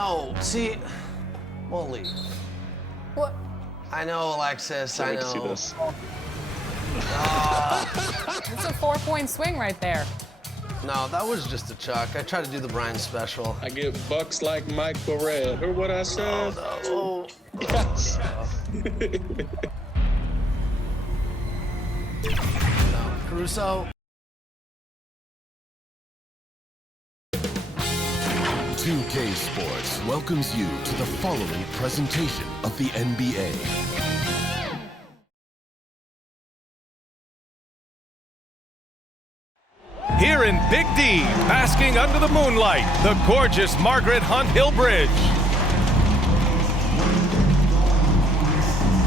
No, see, won't leave. What? I know, Alexis, I know. See this. It's a 4-point swing right there. No, that was just a chuck. I tried to do the Brian special. I get bucks like Michael Red. Heard what I said? Oh, Yes. no. Caruso. 2K Sports welcomes you to the following presentation of the NBA. Here in Big D, basking under the moonlight, the gorgeous Margaret Hunt Hill Bridge.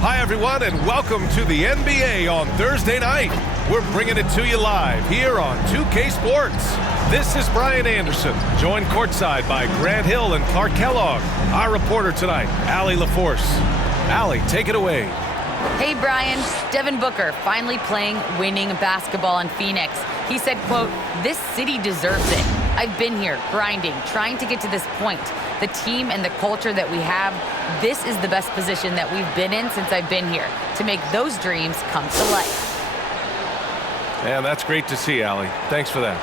Hi, everyone, and welcome to the NBA on Thursday night. We're bringing it to you live here on 2K Sports. This is Brian Anderson, joined courtside by Grant Hill and Clark Kellogg. Our reporter tonight, Allie LaForce. Allie, take it away. Hey, Brian. Devin Booker finally playing winning basketball in Phoenix. He said, quote, "This city deserves it. I've been here grinding, trying to get to this point. The team and the culture that we have, this is the best position that we've been in since I've been here to make those dreams come to life." And that's great to see, Allie. Thanks for that.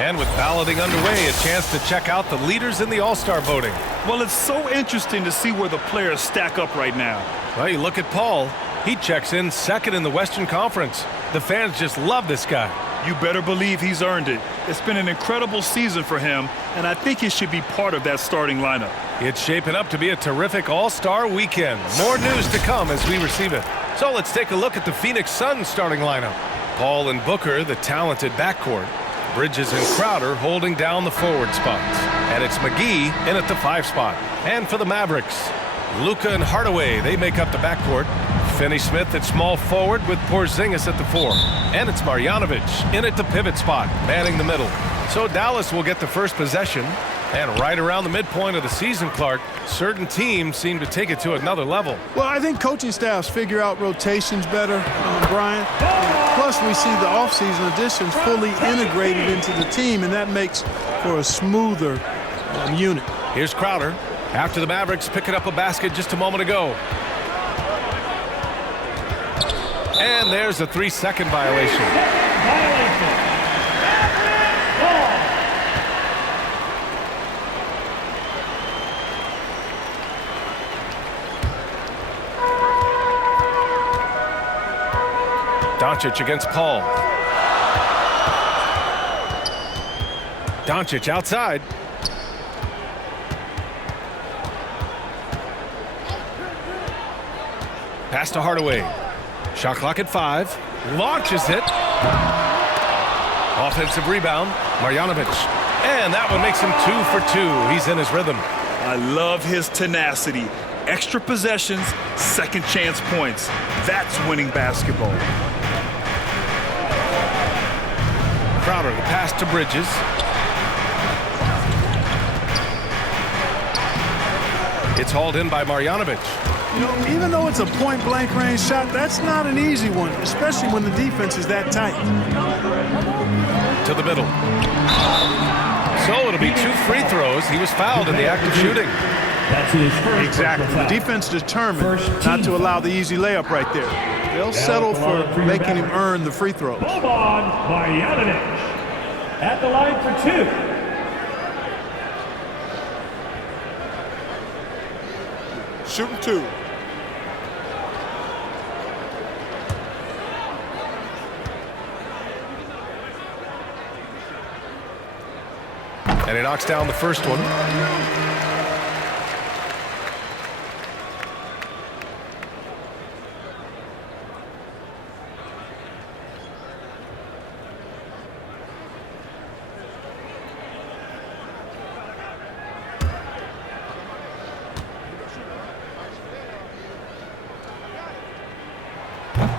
And with balloting underway, a chance to check out the leaders in the All-Star voting. Well, it's so interesting to see where the players stack up right now. Well, you look at Paul. He checks in second in the Western Conference. The fans just love this guy. You better believe he's earned it. It's been an incredible season for him, and I think he should be part of that starting lineup. It's shaping up to be a terrific All-Star weekend. More news to come as we receive it. So let's take a look at the Phoenix Suns starting lineup. Paul and Booker, the talented backcourt. Bridges and Crowder holding down the forward spots. And it's McGee in at the 5 spot. And for the Mavericks, Luka and Hardaway, they make up the backcourt. Finney-Smith at small forward with Porzingis at the 4. And it's Marjanovic in at the pivot spot, manning the middle. So Dallas will get the first possession. And right around the midpoint of the season, Clark, certain teams seem to take it to another level. Well, I think coaching staffs figure out rotations better, Brian. Plus, we see the offseason additions fully integrated into the team, and that makes for a smoother unit. Here's Crowder after the Mavericks picking up a basket just a moment ago. And there's a 3-second violation. Doncic against Paul. Doncic outside. Pass to Hardaway. Shot clock at 5. Launches it. Offensive rebound. Marjanovic. And that one makes him 2 for 2. He's in his rhythm. I love his tenacity. Extra possessions, second chance points. That's winning basketball. Crowder, the pass to Bridges. It's hauled in by Marjanovic. You know, even though it's a point-blank range shot, that's not an easy one, especially when the defense is that tight. To the middle. So it'll be 2 free throws. He was fouled in the act of shooting. That's his first. Exactly. The defense determined not to allow the easy layup right there. They'll settle for making him earn the free throws. Boban Marjanovic at the line for 2. Shooting 2. And he knocks down the first one.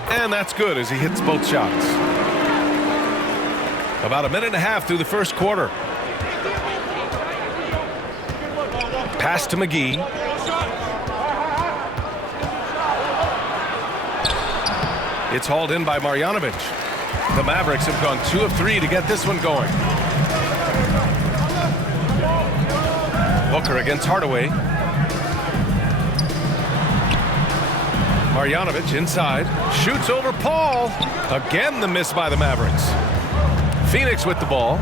And that's good as he hits both shots. About a minute and a half through the first quarter. Pass to McGee. It's hauled in by Marjanovic. The Mavericks have gone 2 of 3 to get this one going. Booker against Hardaway. Marjanovic inside. Shoots over Paul. Again, the miss by the Mavericks. Phoenix with the ball.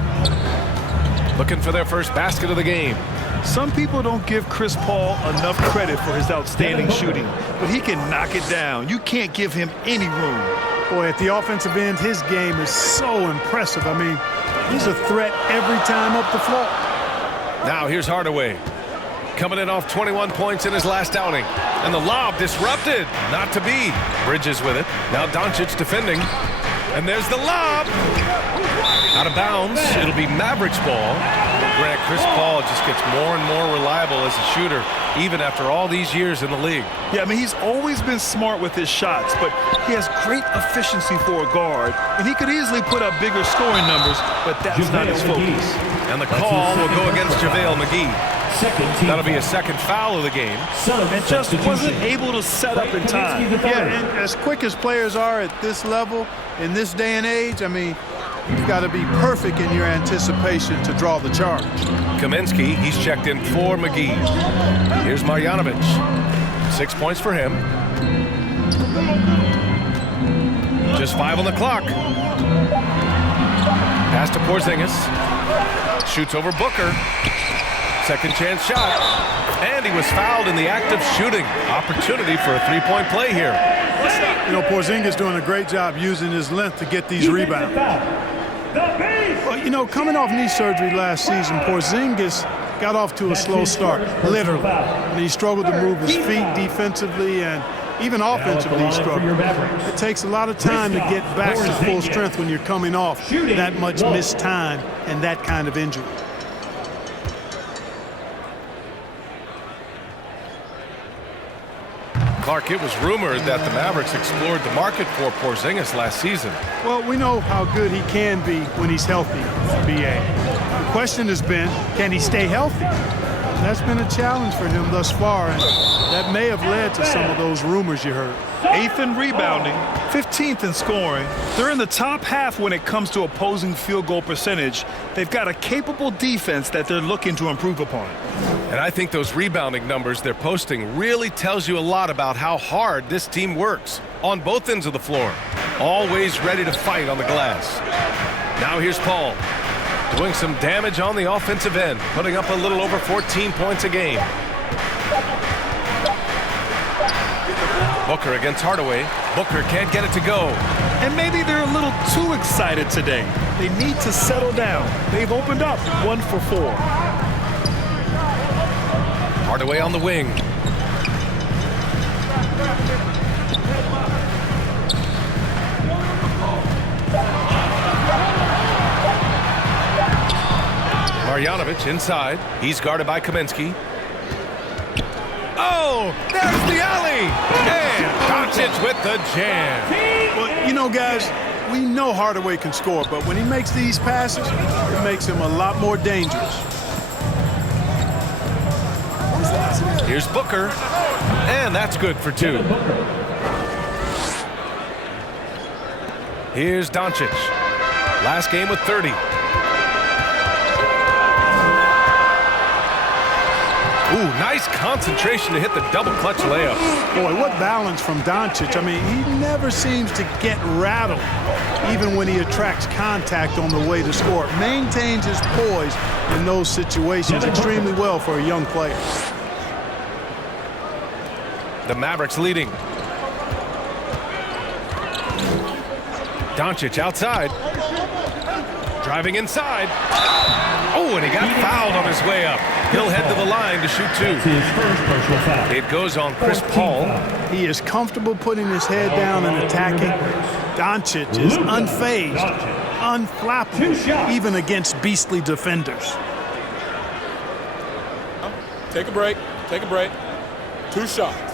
Looking for their first basket of the game. Some people don't give Chris Paul enough credit for his outstanding shooting, but he can knock it down. You can't give him any room. Boy, at the offensive end, his game is so impressive. I mean, he's a threat every time up the floor. Now here's Hardaway. Coming in off 21 points in his last outing. And the lob disrupted. Not to be. Bridges with it. Now Doncic defending. And there's the lob. Out of bounds. It'll be Mavericks ball. Grant, Chris Paul just gets more and more reliable as a shooter, even after all these years in the league. Yeah, I mean, he's always been smart with his shots, but he has great efficiency for a guard, and he could easily put up bigger scoring numbers, but that's not his focus. And the call will go against JaVale McGee. That'll be a second foul of the game. And just wasn't able to set up in time. Yeah, and as quick as players are at this level, in this day and age, I mean, you've got to be perfect in your anticipation to draw the charge. Kaminsky, he's checked in for McGee. Here's Marjanovic. 6 points for him. Just 5 on the clock. Pass to Porzingis. Shoots over Booker. Second chance shot. And he was fouled in the act of shooting. Opportunity for a three-point play here. You know, Porzingis doing a great job using his length to get these rebounds. Well, you know, coming off knee surgery last season, Porzingis got off to a slow start, literally. And he struggled to move his feet defensively and even offensively he struggled. It takes a lot of time to get back to full strength when you're coming off that much missed time and that kind of injury. Clark, it was rumored that the Mavericks explored the market for Porzingis last season. Well, we know how good he can be when he's healthy, B.A. The question has been, can he stay healthy? That's been a challenge for him thus far, and that may have led to some of those rumors you heard. 8th in rebounding, 15th in scoring. They're in the top half when it comes to opposing field goal percentage. They've got a capable defense that they're looking to improve upon. And I think those rebounding numbers they're posting really tells you a lot about how hard this team works on both ends of the floor. Always ready to fight on the glass. Now here's Paul, doing some damage on the offensive end, putting up a little over 14 points a game. Booker against Hardaway. Booker can't get it to go. And maybe they're a little too excited today. They need to settle down. They've opened up 1 for 4. Hardaway on the wing. Marjanovic inside. He's guarded by Kaminsky. Oh, there's the alley. And Doncic with the jam. Well, you know, guys, we know Hardaway can score, but when he makes these passes, it makes him a lot more dangerous. Here's Booker, and that's good for 2. Here's Doncic. Last game with 30. Ooh, nice concentration to hit the double clutch layup. Boy, what balance from Doncic. I mean, he never seems to get rattled, even when he attracts contact on the way to score. Maintains his poise in those situations extremely well for a young player. The Mavericks leading. Doncic outside. Driving inside. Oh, and he got fouled on his way up. He'll head to the line to shoot 2. It goes on Chris Paul. He is comfortable putting his head down and attacking. Doncic is unfazed, unflappable, even against beastly defenders. Take a break. Take a break. 2 shots.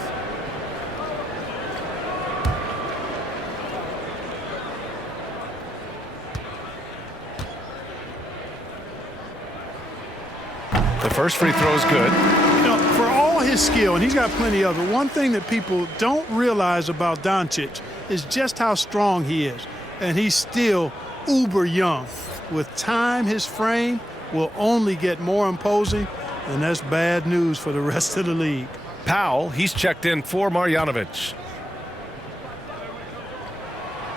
The first free throw is good. You know, for all his skill, and he's got plenty of it, one thing that people don't realize about Doncic is just how strong he is. And he's still uber young. With time, his frame will only get more imposing, And that's bad news for the rest of the league. Powell, he's checked in for Marjanovic.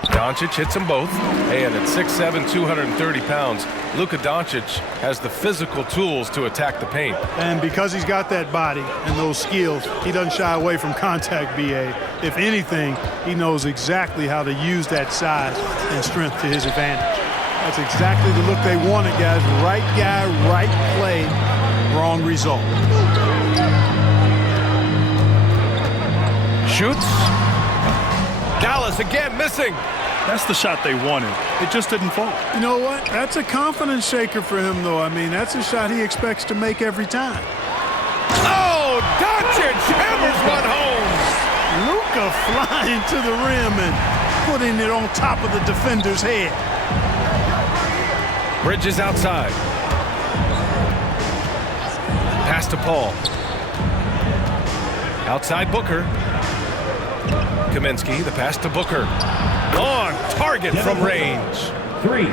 Doncic hits them both. And at 6'7", 230 pounds, Luka Doncic has the physical tools to attack the paint. And because he's got that body and those skills, he doesn't shy away from contact, B.A. If anything, he knows exactly how to use that size and strength to his advantage. That's exactly the look they wanted, guys. Right guy, right play, wrong result. Shoots. Dallas again missing. That's the shot they wanted. It just didn't fall. You know what? That's a confidence shaker for him, though. I mean, that's a shot he expects to make every time. Oh, Doncic hammers one home. Luka flying to the rim and putting it on top of the defender's head. Bridges outside. Pass to Paul. Outside Booker. Kaminsky, the pass to Booker. On target from range.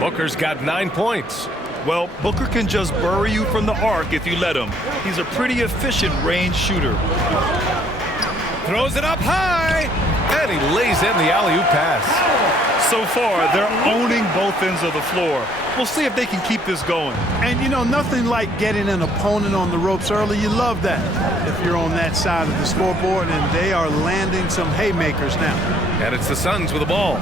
Booker's got 9 points. Well, Booker can just bury you from the arc if you let him. He's a pretty efficient range shooter. Throws it up high, and he lays in the alley-oop pass. So far, they're owning both ends of the floor. We'll see if they can keep this going. And, you know, nothing like getting an opponent on the ropes early. You love that if you're on that side of the scoreboard, and they are landing some haymakers now. And it's the Suns with the ball.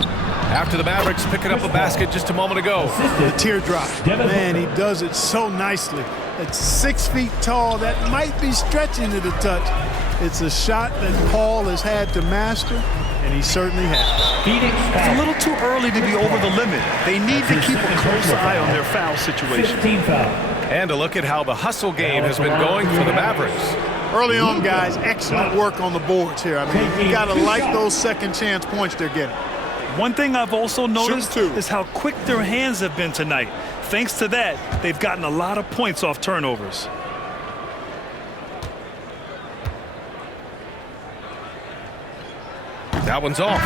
After the Mavericks picking up a basket just a moment ago. The teardrop. Man, he does it so nicely. It's 6 feet tall. That might be stretching it a touch. It's a shot that Paul has had to master, and he certainly has. It's a little too early to be over the limit. They need to keep a close eye on their foul situation. And a look at how the hustle game has been going for the Mavericks. Early on, guys, excellent work on the boards here. I mean, you got to like those second chance points they're getting. One thing I've also noticed is how quick their hands have been tonight. Thanks to that, they've gotten a lot of points off turnovers. That one's off.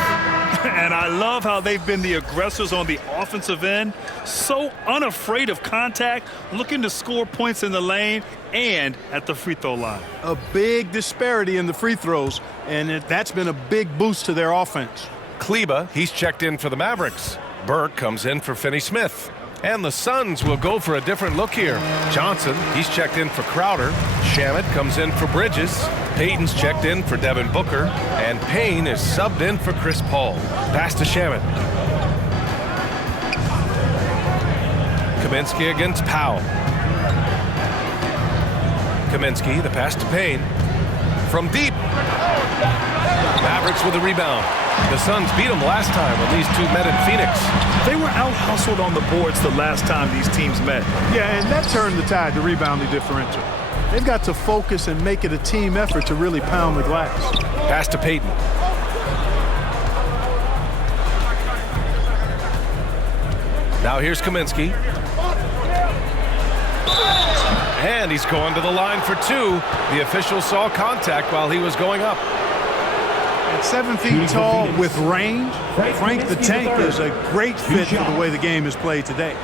And I love how they've been the aggressors on the offensive end. So unafraid of contact, looking to score points in the lane and at the free throw line. A big disparity in the free throws, and that's been a big boost to their offense. Kleba, he's checked in for the Mavericks. Burke comes in for Finney-Smith. And the Suns will go for a different look here. Johnson, he's checked in for Crowder. Shamet comes in for Bridges. Payton's checked in for Devin Booker. And Payne is subbed in for Chris Paul. Pass to Shamet. Kaminsky against Powell. Kaminsky, the pass to Payne. From deep. Mavericks with a rebound. The Suns beat them last time when these two met in Phoenix. They were out-hustled on the boards the last time these teams met. Yeah, and that turned the tide to rebounding differential. They've got to focus and make it a team effort to really pound the glass. Pass to Payton. Now here's Kaminsky. And he's going to the line for two. The official saw contact while he was going up. At 7 feet tall with range, Frank the Tank is a great fit for the way the game is played today.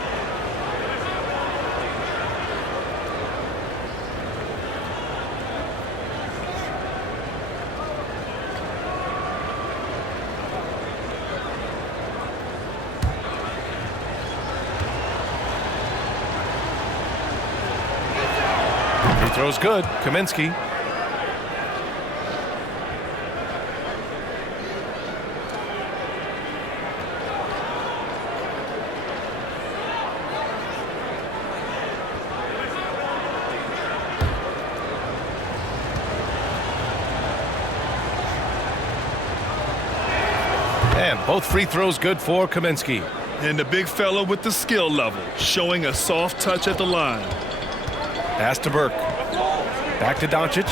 He throws good. Kaminsky. And both free throws good for Kaminsky. And the big fella with the skill level, showing a soft touch at the line. Pass to Burke. Back to Doncic.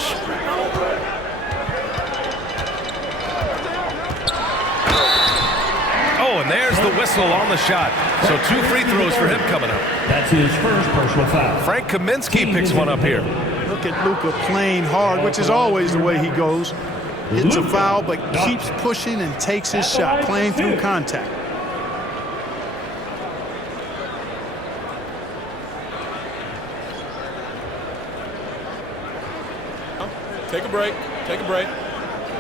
Oh, and there's the whistle on the shot. So 2 free throws for him coming up. That's his first personal foul. Frank Kaminsky picks one up here. Look at Luka playing hard, which is always the way he goes. Hits a foul, but keeps pushing and takes his shot, playing through contact. Take a break. Take a break.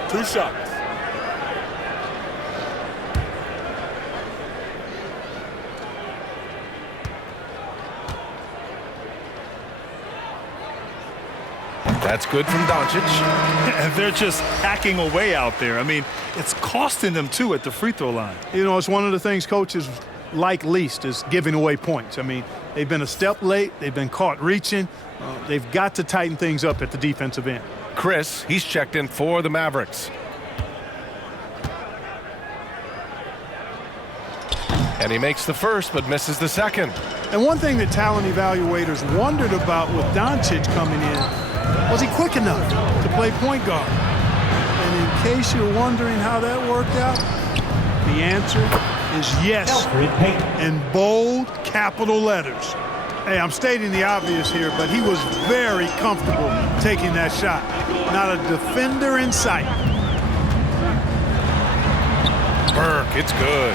2 shots. That's good from Doncic. And they're just hacking away out there. I mean, it's costing them, too, at the free throw line. You know, it's one of the things coaches like least is giving away points. I mean, they've been a step late. They've been caught reaching. They've got to tighten things up at the defensive end. Chris, he's checked in for the Mavericks. And he makes the first, but misses the second. And one thing that talent evaluators wondered about with Doncic coming in, was he quick enough to play point guard? And in case you're wondering how that worked out, the answer is yes, in bold capital letters. Hey, I'm stating the obvious here, but he was very comfortable taking that shot. Not a defender in sight. Burke, it's good.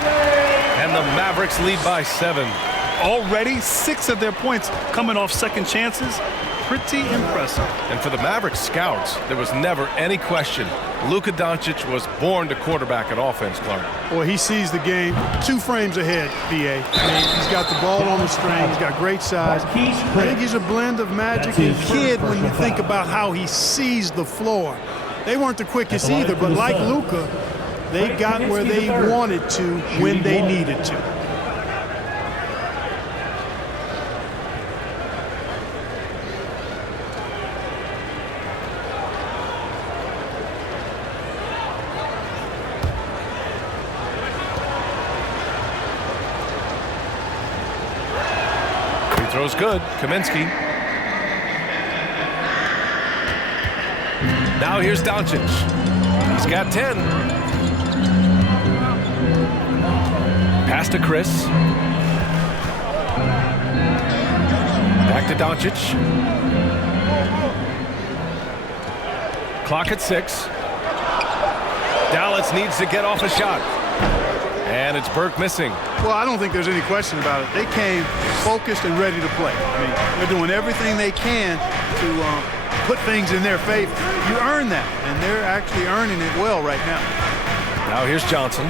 And the Mavericks lead by 7. Already 6 of their points coming off second chances. Pretty impressive. And for the Mavericks scouts, there was never any question. Luka Doncic was born to quarterback an offense, Clark. Boy, he sees the game 2 frames ahead, B.A. I mean, he's got the ball on the string. He's got great size. I think he's a blend of magic and kid when you think about how he sees the floor. They weren't the quickest either, but like Luka, they got where they wanted to when they needed to. Throws good. Kaminsky. Now here's Doncic. He's got 10. Pass to Chris. Back to Doncic. Clock at 6. Dallas needs to get off a shot. And it's Burke missing. Well, I don't think there's any question about it. They came focused and ready to play. I mean, they're doing everything they can to put things in their favor. You earn that, and they're actually earning it well right now. Now here's Johnson.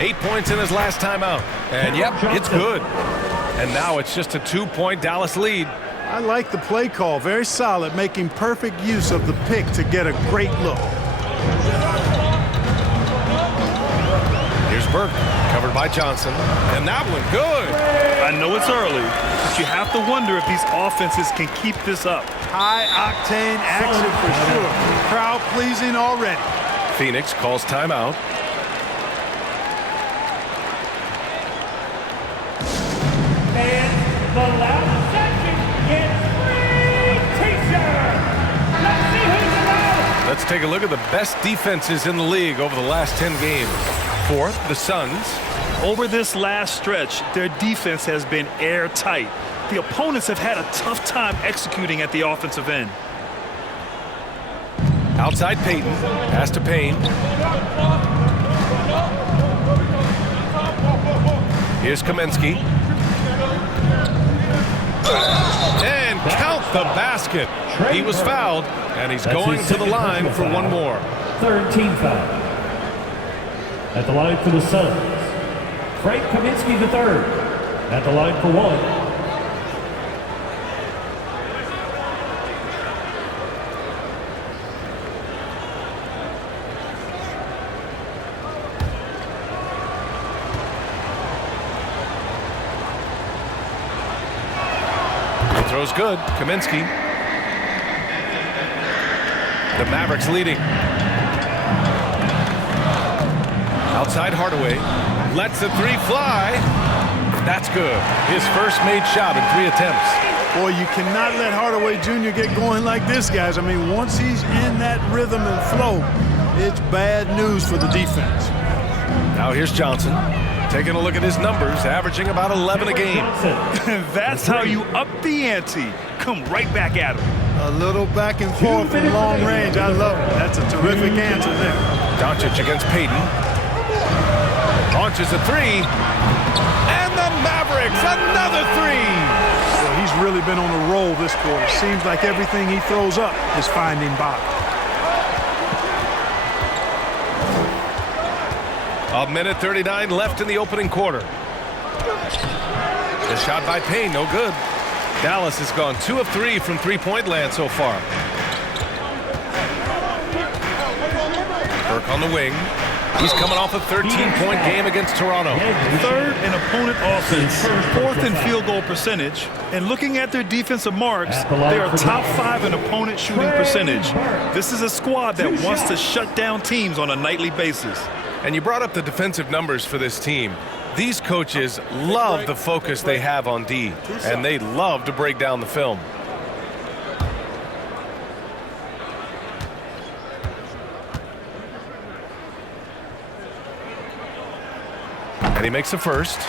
8 points in his last time out. And yep, it's good. And now it's just a 2-point Dallas lead. I like the play call. Very solid, making perfect use of the pick to get a great look. Here's Burke, covered by Johnson. And that one, good. I know it's early, but you have to wonder if these offenses can keep this up. High-octane action for sure. Crowd-pleasing already. Phoenix calls timeout. And the loud section gets free t-shirt. Let's see who's around. Let's take a look at the best defenses in the league over the last 10 games. 4th, the Suns. Over this last stretch, their defense has been airtight. The opponents have had a tough time executing at the offensive end. Outside Payton. Pass to Payne. Here's Kaminsky. And count the basket. He was fouled, and he's going to the line for one more. 3rd team foul. At the line for the Suns, Frank Kaminsky III. At the line for 1. He throws good. Kaminsky. The Mavericks leading. Outside Hardaway, lets the 3 fly. That's good. His first made shot in 3 attempts. Boy, you cannot let Hardaway Jr. get going like this, guys. I mean, once he's in that rhythm and flow, it's bad news for the defense. Now here's Johnson, taking a look at his numbers, averaging about 11 a game. That's how you up the ante. Come right back at him. A little back and forth from long range. I love it. That's a terrific answer there. Doncic against Payton. Launches a 3. And the Mavericks, another 3. Well, he's really been on a roll this quarter. Seems like everything he throws up is finding bottom. A minute 39 left in the opening quarter. The shot by Payton, no good. Dallas has gone 2 of 3 from three-point land so far. Burke on the wing. He's coming off a 13-point game against Toronto. Third in opponent offense, fourth in field goal percentage, and looking at their defensive marks, they are top 5 in opponent shooting percentage. This is a squad that wants to shut down teams on a nightly basis. And you brought up the defensive numbers for this team. These coaches love the focus they have on D, and they love to break down the film. And he makes a first.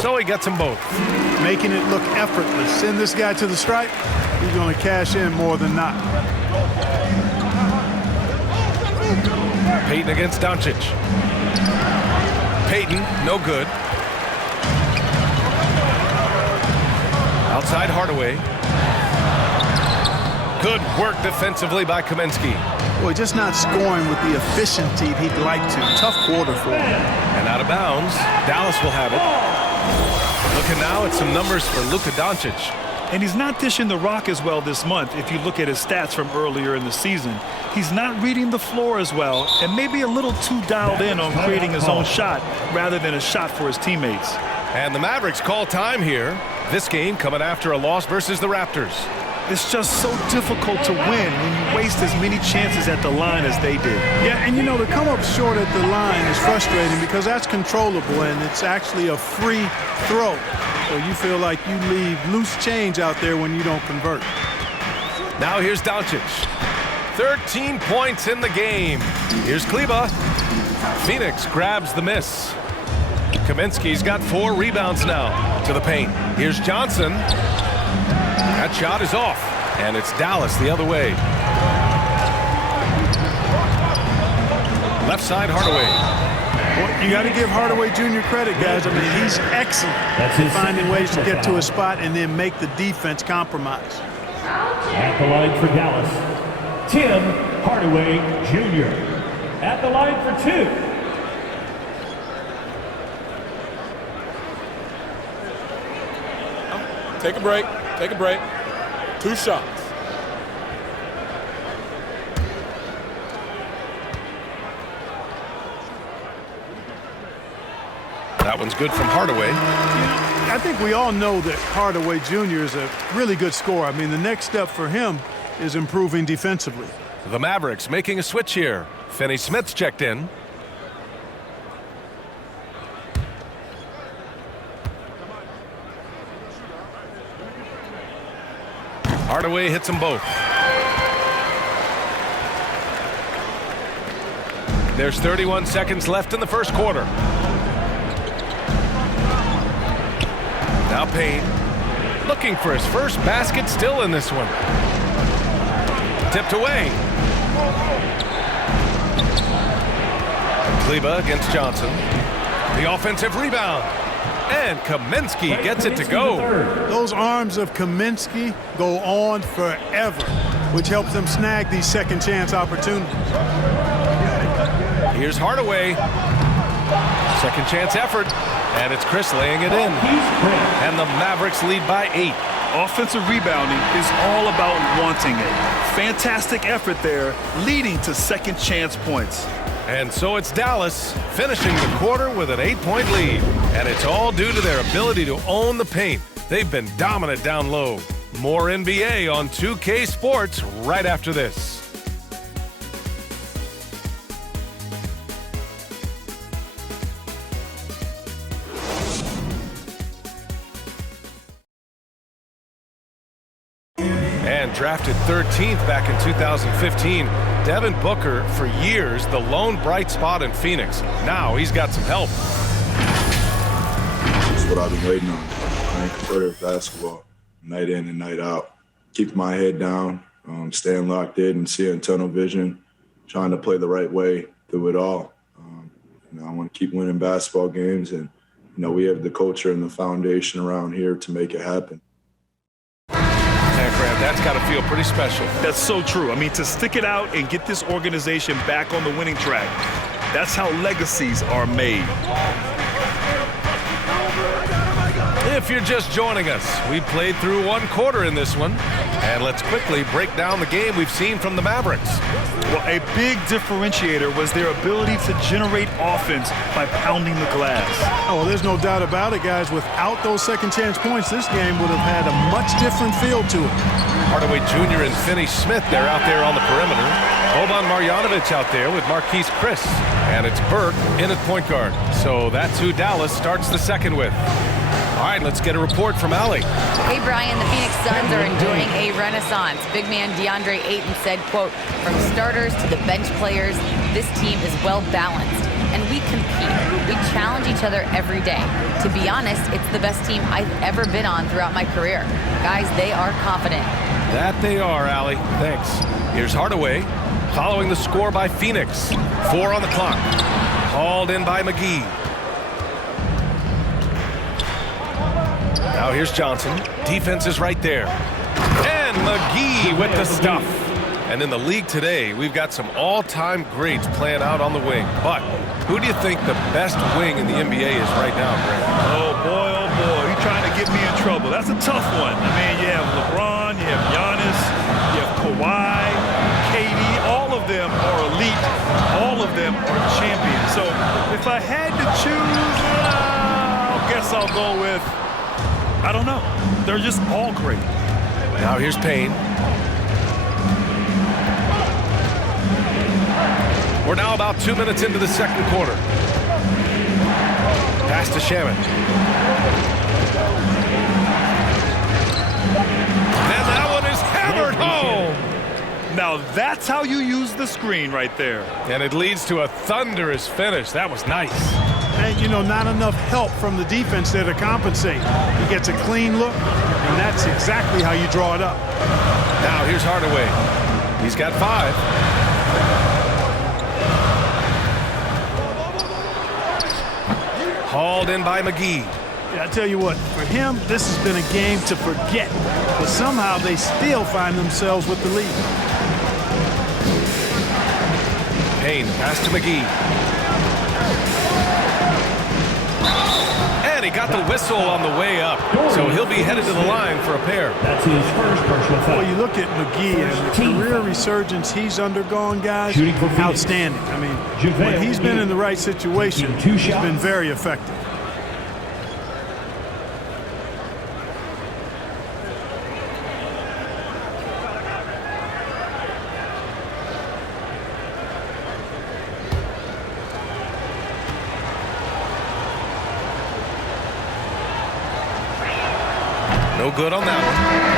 So he gets them both. Making it look effortless. Send this guy to the stripe, he's going to cash in more than not. Payton against Doncic. Payton, no good. Outside Hardaway. Good work defensively by Kaminsky. Boy, just not scoring with the efficiency he'd like to. Tough quarter for him. And out of bounds, Dallas will have it. Looking now at some numbers for Luka Doncic. And he's not dishing the rock as well this month if you look at his stats from earlier in the season. He's not reading the floor as well and maybe a little too dialed in on creating his own shot rather than a shot for his teammates. And the Mavericks call time here. This game coming after a loss versus the Raptors. It's just so difficult to win when you waste as many chances at the line as they did. Yeah, and you know, to come up short at the line is frustrating because that's controllable and it's actually a free throw. So you feel like you leave loose change out there when you don't convert. Now here's Doncic. 13 points in the game. Here's Kleba. Phoenix grabs the miss. Kaminsky's got 4 rebounds now to the paint. Here's Johnson. That shot is off, and it's Dallas the other way. Left side, Hardaway. Well, you got to give Hardaway Jr. credit, guys. I mean, he's excellent at finding ways to get to a spot and then make the defense compromise. At the line for Dallas, Tim Hardaway Jr. At the line for 2. Take a break. Take a break. 2 shots. That one's good from Hardaway. I think we all know that Hardaway Jr. is a really good scorer. I mean, the next step for him is improving defensively. The Mavericks making a switch here. Finney-Smith's checked in. Hardaway hits them both. There's 31 seconds left in the first quarter. Now Payne looking for his first basket, still in this one. Tipped away. Kleba against Johnson. The offensive rebound. And Kaminsky gets it to go. Those arms of Kaminsky go on forever, which helps them snag these second chance opportunities. Here's Hardaway. Second chance effort. And it's Chris laying it in. And the Mavericks lead by 8. Offensive rebounding is all about wanting it. Fantastic effort there, leading to second chance points. And so it's Dallas finishing the quarter with an 8-point lead. And it's all due to their ability to own the paint. They've been dominant down low. More NBA on 2K Sports right after this. And drafted 13th back in 2015, Devin Booker, for years, the lone bright spot in Phoenix. Now he's got some help. That's what I've been waiting on. Playing competitive basketball, night in and night out. Keep my head down, staying locked in and seeing tunnel vision, trying to play the right way through it all. I want to keep winning basketball games, and we have the culture and the foundation around here to make it happen. Grant, that's got to feel pretty special. That's so true. I mean, to stick it out and get this organization back on the winning track, that's how legacies are made. If you're just joining us, we played through one quarter in this one. And let's quickly break down the game we've seen from the Mavericks. Well, a big differentiator was their ability to generate offense by pounding the glass. Oh, well, there's no doubt about it, guys. Without those second chance points, this game would have had a much different feel to it. Hardaway Jr. and Finney Smith, they're out there on the perimeter. Boban Marjanovic out there with Marquise Chris. And it's Burke in at point guard. So that's who Dallas starts the second with. All right, let's get a report from Allie. Hey, Brian, the Phoenix Suns are enjoying a renaissance. Big man DeAndre Ayton said, quote, "From starters to the bench players, this team is well balanced, and we compete. We challenge each other every day. To be honest, it's the best team I've ever been on throughout my career. Guys, they are confident." That they are, Allie. Thanks. Here's Hardaway following the score by Phoenix. 4 on the clock. Hauled in by McGee. Now here's Johnson. Defense is right there. And McGee with the stuff. And in the league today, we've got some all-time greats playing out on the wing. But who do you think the best wing in the NBA is right now, Grant? Oh, boy. You're trying to get me in trouble. That's a tough one. I mean, you have LeBron, you have Giannis, you have Kawhi, KD. All of them are elite. All of them are champions. So if I had to choose, I guess I'll go with, I don't know. They're just all great. Now here's Payton. We're now about 2 minutes into the second quarter. Pass to Shaman. And that one is hammered home. Now that's how you use the screen right there. And it leads to a thunderous finish. That was nice. And, not enough help from the defense there to compensate. He gets a clean look, and that's exactly how you draw it up. Now here's Hardaway. He's got 5. Hauled in by McGee. Yeah, I tell you what, for him, this has been a game to forget. But somehow they still find themselves with the lead. Payne, pass to McGee. And he got the whistle on the way up. So he'll be headed to the line for a pair. That's his first personal foul. Well, you look at McGee and the career resurgence he's undergone, guys, outstanding. I mean, when he's been in the right situation, he's been very effective. No good on that one.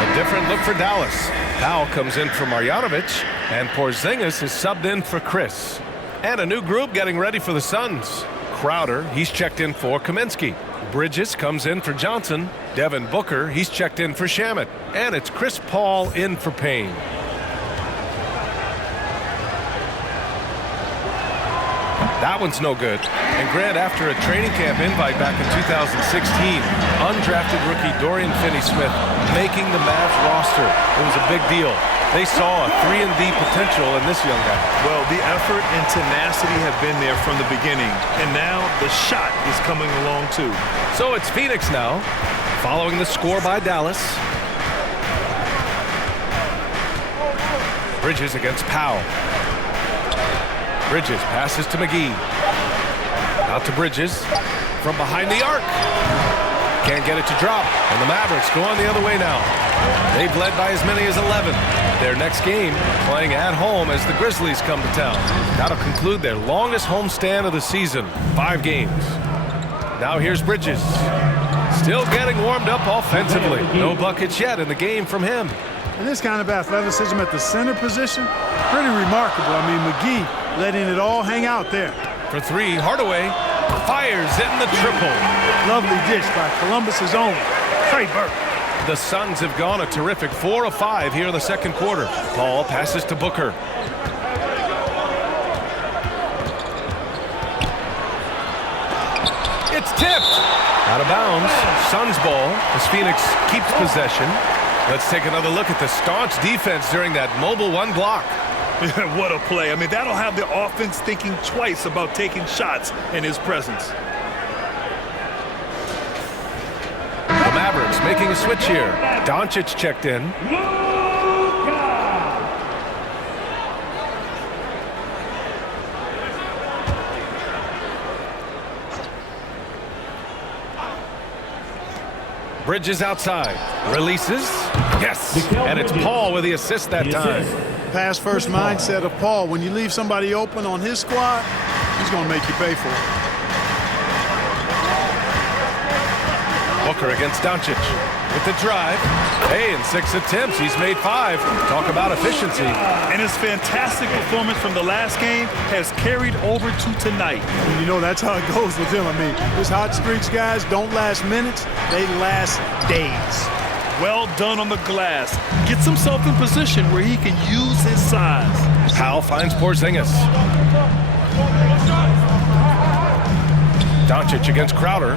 A different look for Dallas. Powell comes in for Marjanovic, and Porzingis is subbed in for Chris. And a new group getting ready for the Suns. Crowder, he's checked in for Kaminsky. Bridges comes in for Johnson. Devin Booker, he's checked in for Shamet. And it's Chris Paul in for Payne. That one's no good. And Grant, after a training camp invite back in 2016, undrafted rookie Dorian Finney-Smith making the Mavs roster. It was a big deal. They saw a 3-and-D potential in this young guy. Well, the effort and tenacity have been there from the beginning. And now the shot is coming along too. So it's Phoenix now, following the score by Dallas. Bridges against Powell. Bridges passes to McGee. Out to Bridges from behind the arc. Can't get it to drop. And the Mavericks go on the other way now. They've led by as many as 11. Their next game playing at home as the Grizzlies come to town. That'll conclude their longest homestand of the season. 5 games. Now here's Bridges. Still getting warmed up offensively. No buckets yet in the game from him. And this kind of athleticism at the center position, pretty remarkable. I mean, McGee letting it all hang out there. For 3, Hardaway fires in the triple. Lovely dish by Columbus's own Trey Burke. The Suns have gone a terrific 4 of 5 here in the second quarter. Paul passes to Booker. It's tipped. Out of bounds. Suns ball as Phoenix keeps possession. Let's take another look at the staunch defense during that mobile one block. What a play. I mean, that'll have the offense thinking twice about taking shots in his presence. The Mavericks making a switch here. Doncic checked in. Bridges outside. Releases. Yes. And it's Paul with the assist that time. Pass first mindset of Paul. When you leave somebody open on his squad, he's going to make you pay for it. Booker against Doncic with the drive. Hey, in 6 attempts, he's made 5. Talk about efficiency. And his fantastic performance from the last game has carried over to tonight. And you know, that's how it goes with him. I mean, his hot streaks, guys, don't last minutes. They last days. Well done on the glass. Gets himself in position where he can use his size. Powell finds Porzingis. Doncic against Crowder.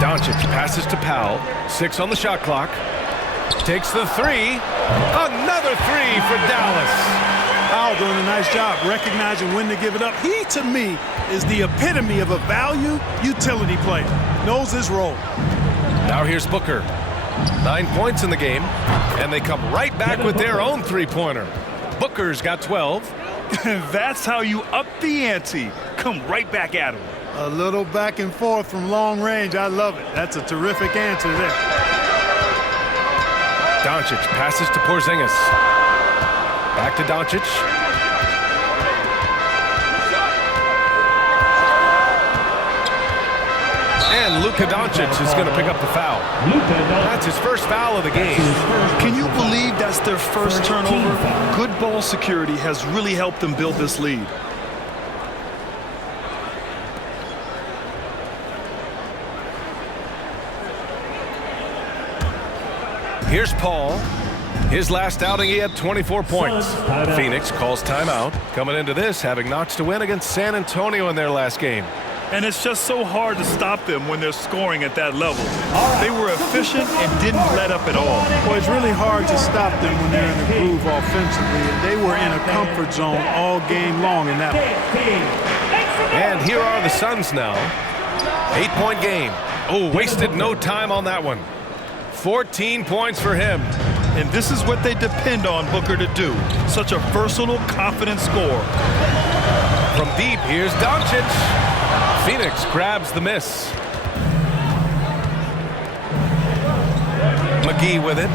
Doncic passes to Powell. 6 on the shot clock. Takes the 3. Another 3 for Dallas. Powell doing a nice job recognizing when to give it up. He, to me, is the epitome of a value utility player. Knows his role. Now here's Booker. 9 points in the game, and they come right back with their own three-pointer. Booker's got 12. That's how you up the ante. Come right back at him. A little back and forth from long range. I love it. That's a terrific answer there. Doncic passes to Porzingis. Back to Doncic. And Luka Doncic is going to pick up the foul. That's his first foul of the game. Can you believe that's their first turnover? Good ball security has really helped them build this lead. Here's Paul. His last outing, he had 24 points. Phoenix calls timeout. Coming into this, having notched a win against San Antonio in their last game. And it's just so hard to stop them when they're scoring at that level. They were efficient and didn't let up at all. Well, it's really hard to stop them when they're in a groove offensively. And they were in a comfort zone all game long in that one. And here are the Suns now. 8-point game. Oh, wasted no time on that one. 14 points for him. And this is what they depend on Booker to do. Such a versatile, confident scorer. From deep, here's Doncic. Phoenix grabs the miss. McGee with it.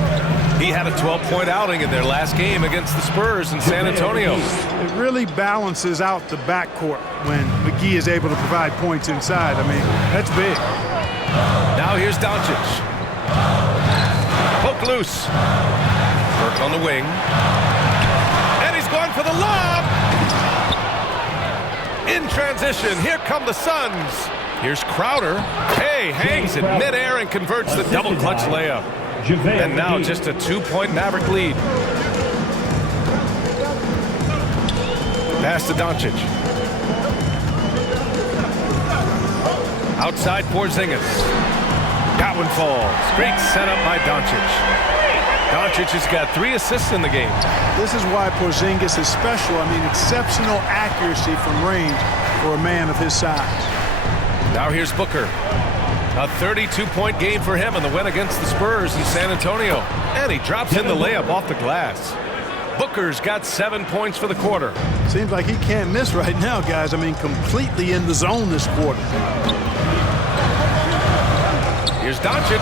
He had a 12-point outing in their last game against the Spurs in San Antonio. It really balances out the backcourt when McGee is able to provide points inside. I mean, that's big. Now here's Doncic. Poke loose. Burke on the wing. And he's going for the lob. In transition, here come the Suns. Here's Crowder. Hey, hangs in midair and converts the double clutch layup. And now just a 2-point Maverick lead. Pass to Doncic. Outside Porzingis. That one falls. Great setup by Doncic. Doncic has got 3 assists in the game. This is why Porzingis is special. I mean, exceptional accuracy from range for a man of his size. Now here's Booker. A 32-point game for him in the win against the Spurs in San Antonio. And he drops in the layup off the glass. Booker's got 7 points for the quarter. Seems like he can't miss right now, guys. I mean, completely in the zone this quarter. Here's Doncic,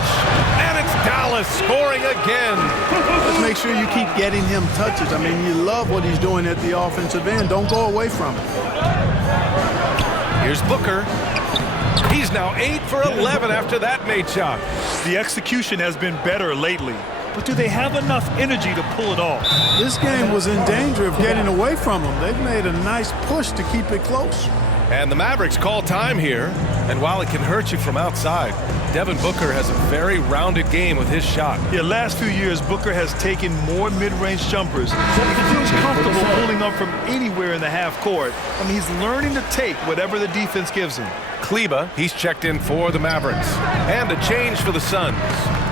and it's Dallas scoring again. Let's make sure you keep getting him touches. I mean, you love what he's doing at the offensive end. Don't go away from it. Here's Booker. He's now 8 for 11 after that made shot. The execution has been better lately, but do they have enough energy to pull it off? This game was in danger of getting away from them. They've made a nice push to keep it close. And the Mavericks call time here. And while it can hurt you from outside, Devin Booker has a very rounded game with his shot. Yeah, last few years, Booker has taken more mid-range jumpers. He feels comfortable pulling up from anywhere in the half court. I mean, he's learning to take whatever the defense gives him. Kleba, he's checked in for the Mavericks. And a change for the Suns.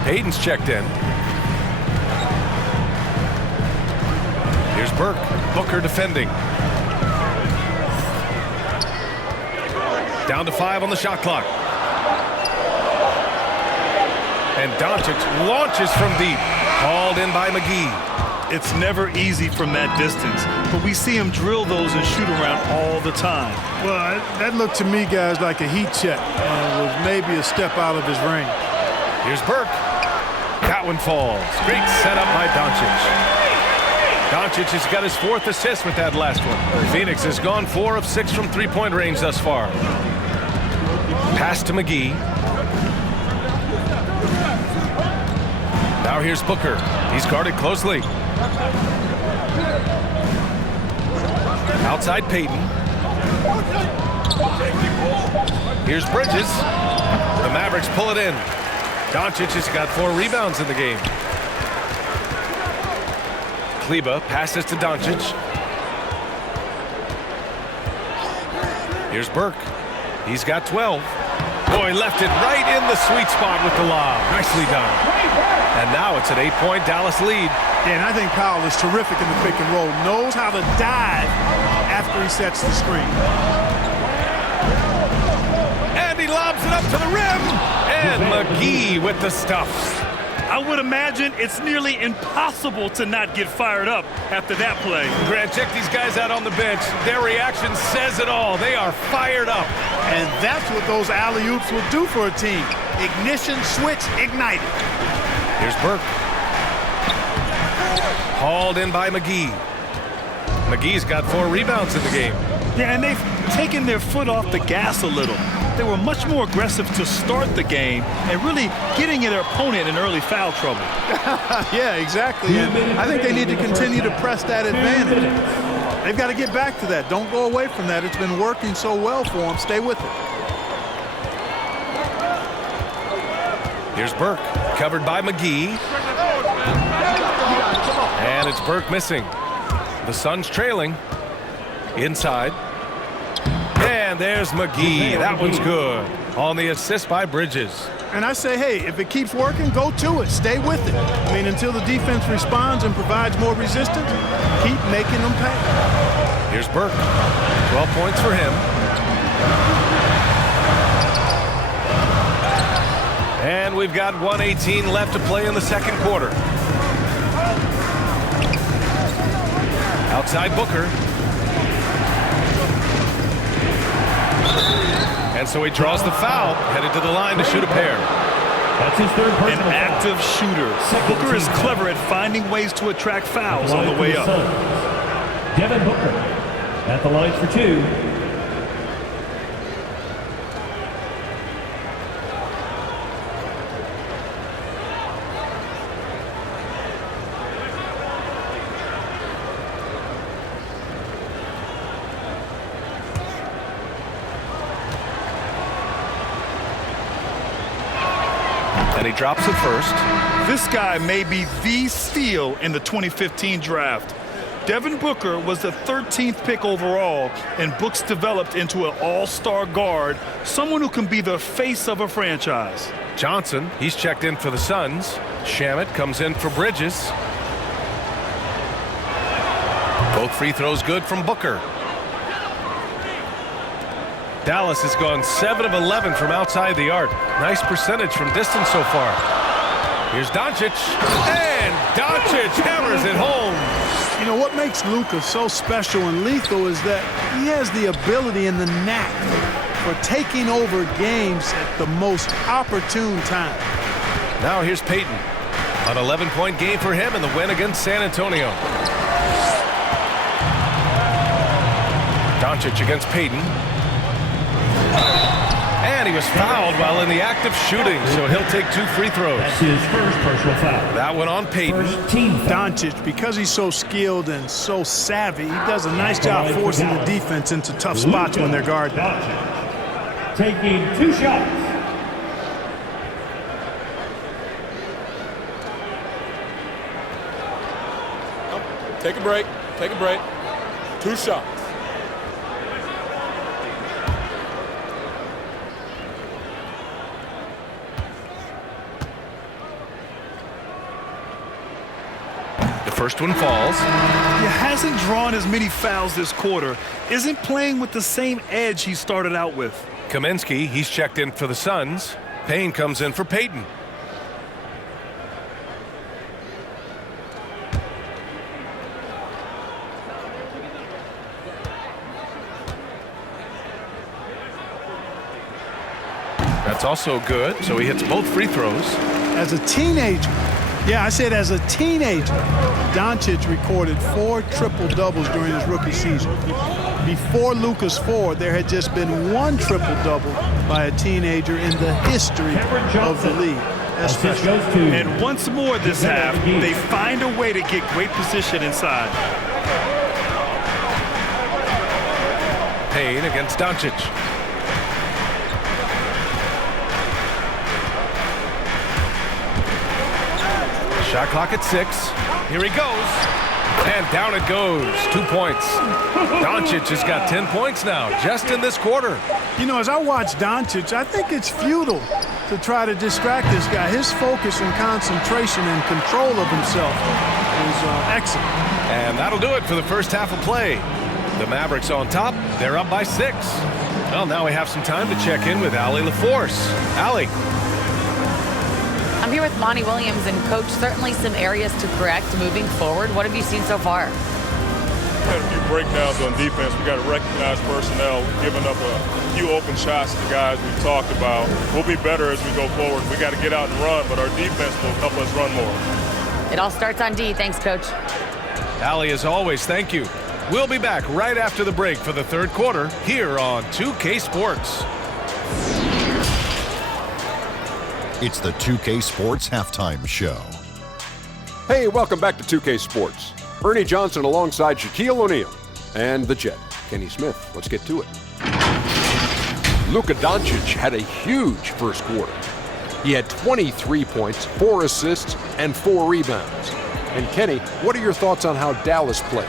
Payton's checked in. Here's Burke. Booker defending. Down to 5 on the shot clock. And Doncic launches from deep. Called in by McGee. It's never easy from that distance, but we see him drill those and shoot around all the time. Well, that looked to me, guys, like a heat check. With maybe a step out of his range. Here's Burke. That one falls. Great setup by Doncic. Doncic has got his 4th assist with that last one. Phoenix has gone 4 of 6 from three-point range thus far. Pass to McGee. Now here's Booker. He's guarded closely. Outside Payton. Here's Bridges. The Mavericks pull it in. Doncic has got 4 rebounds in the game. Kleba passes to Doncic. Here's Burke. He's got 12. Boy, left it right in the sweet spot with the lob. Nicely done. And now it's an 8-point Dallas lead. Yeah, and I think Powell is terrific in the pick and roll. Knows how to dive after he sets the screen. And he lobs it up to the rim. And McGee with the stuff. I would imagine it's nearly impossible to not get fired up after that play. Grant, check these guys out on the bench. Their reaction says it all. They are fired up. And that's what those alley-oops will do for a team. Ignition, switch, ignited. Here's Burke. Hauled in by McGee. McGee's got 4 rebounds in the game. Yeah, and they've taken their foot off the gas a little. They were much more aggressive to start the game and really getting their opponent in early foul trouble. Yeah, exactly. And I think they need to continue to press that advantage. They've got to get back to that. Don't go away from that. It's been working so well for them. Stay with it. Here's Burke, covered by McGee. And it's Burke missing. The Suns trailing. Inside. And there's McGee. That one's good. On the assist by Bridges. And I say, hey, if it keeps working, go to it. Stay with it. I mean, until the defense responds and provides more resistance, keep making them pay. Here's Burke. 12 points for him. And we've got 1:18 left to play in the second quarter. Outside Booker. And so he draws the foul, headed to the line to shoot a pair. That's his 3rd personal An active shooter. Booker is clever at finding ways to attract fouls on the way up. Devin Booker at the line for 2. And he drops it first. This guy may be the steal in the 2015 draft. Devin Booker was the 13th pick overall, and Books developed into an all-star guard, someone who can be the face of a franchise. Johnson, he's checked in for the Suns. Shamet comes in for Bridges. Both free throws good from Booker. Dallas has gone 7 of 11 from outside the arc. Nice percentage from distance so far. Here's Doncic. And Doncic hammers it home. You know, what makes Luka so special and lethal is that he has the ability and the knack for taking over games at the most opportune time. Now here's Payton. An 11-point game for him in the win against San Antonio. Doncic against Payton. And he was fouled while in the act of shooting, so he'll take 2 free throws. That's his first personal foul. That one on Payton. First team foul. Doncic, because he's so skilled and so savvy, he does a nice job forcing the defense into tough spots when they're guarded. Doncic taking 2 shots. Take a break. Take a break. 2 shots. The first one falls. He hasn't drawn as many fouls this quarter. Isn't playing with the same edge he started out with. Kaminsky, he's checked in for the Suns. Payne comes in for Payton. That's also good, so he hits both free throws. As a teenager, as a teenager, Doncic recorded 4 triple-doubles during his rookie season. Before Luka's 4, there had just been 1 triple-double by a teenager in the history of the league. That's special. And once more this half, they find a way to get great position inside. Payne against Doncic. Shot clock at 6. Here he goes. And down it goes. 2 points. Doncic has got 10 points now, just in this quarter. You know, as I watch Doncic, I think it's futile to try to distract this guy. His focus and concentration and control of himself is excellent. And that'll do it for the first half of play. The Mavericks on top. They're up by 6. Well, now we have some time to check in with Allie LaForce. Allie. I'm here with Monty Williams, and Coach, certainly some areas to correct moving forward. What have you seen so far? We had a few breakdowns on defense. We got to recognize personnel. We're giving up a few open shots to the guys we talked about. We'll be better as we go forward. We got to get out and run, but our defense will help us run more. It all starts on D. Thanks, Coach. Allie, as always, thank you. We'll be back right after the break for the third quarter here on 2K Sports. It's the 2K Sports Halftime Show. Hey, welcome back to 2K Sports. Ernie Johnson alongside Shaquille O'Neal and the Jet, Kenny Smith. Let's get to it. Luka Doncic had a huge first quarter. He had 23 points, 4 assists, and 4 rebounds. And Kenny, what are your thoughts on how Dallas played?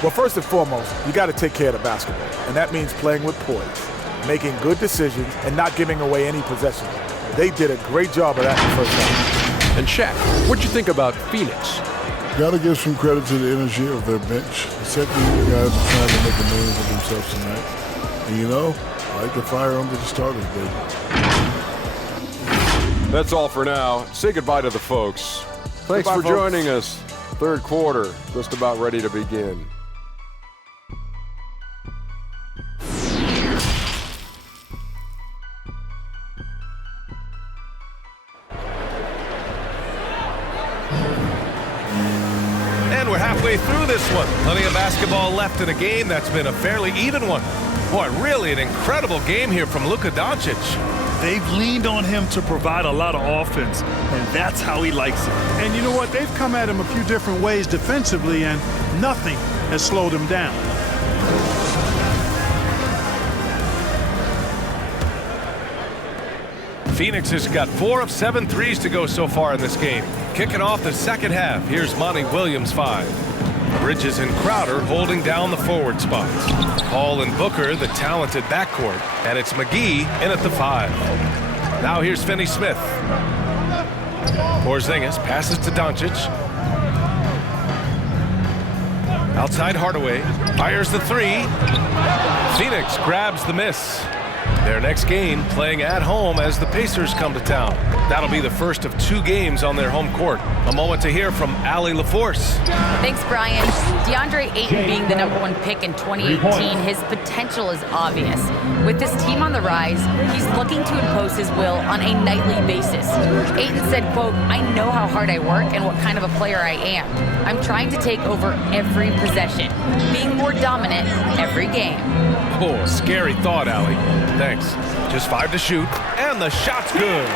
Well, first and foremost, you got to take care of the basketball, and that means playing with poise, making good decisions, and not giving away any possession. They did a great job of that in the first half. And Shaq, what'd you think about Phoenix? Got to give some credit to the energy of their bench. The second year guys are trying to make a name for themselves tonight. And you know, I like the fire under the starters, baby. That's all for now. Say goodbye to the folks. Thanks for joining us. Third quarter, just about ready to begin. And we're halfway through this one. Plenty of basketball left in a game that's been a fairly even one. Boy, really an incredible game here from Luka Doncic. They've leaned on him to provide a lot of offense, and that's how he likes it. And you know what? They've come at him a few different ways defensively, and nothing has slowed him down. Phoenix has got 4 of 7 threes to go so far in this game. Kicking off the second half, here's Monty Williams 5. Bridges and Crowder holding down the forward spots. Paul and Booker, the talented backcourt. And it's McGee in at the 5. Now here's Finney Smith. Porzingis passes to Doncic. Outside Hardaway. Fires the 3. Phoenix grabs the miss. Their next game playing at home as the Pacers come to town. That'll be the first of 2 games on their home court. A moment to hear from Allie LaForce. Thanks, Brian. DeAndre Ayton being the #1 pick in 2018, his potential is obvious. With this team on the rise, he's looking to impose his will on a nightly basis. Ayton said, quote, "I know how hard I work and what kind of a player I am. I'm trying to take over every possession, being more dominant every game." Oh, scary thought, Allie. Thanks. Just 5 to shoot, and the shot's good.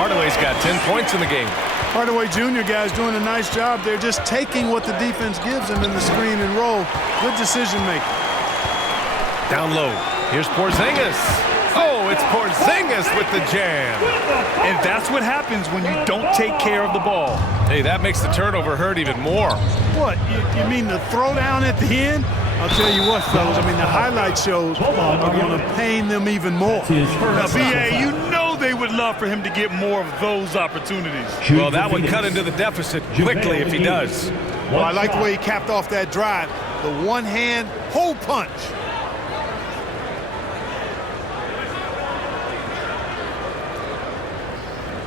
Hardaway's got 10 points in the game. Hardaway Jr. guys doing a nice job. They're just taking what the defense gives them in the screen and roll. Good decision making. Down low. Here's Porzingis. Oh, it's Porzingis with the jam. And that's what happens when you don't take care of the ball. Hey, that makes the turnover hurt even more. What, you mean the throwdown at the end? I'll tell you what, fellas, I mean, the highlight shows are going to pain them even more. Now, B.A., you know they would love for him to get more of those opportunities. Well, that would cut into the deficit quickly if he does. Well, I like the way he capped off that drive. The one-hand hole punch.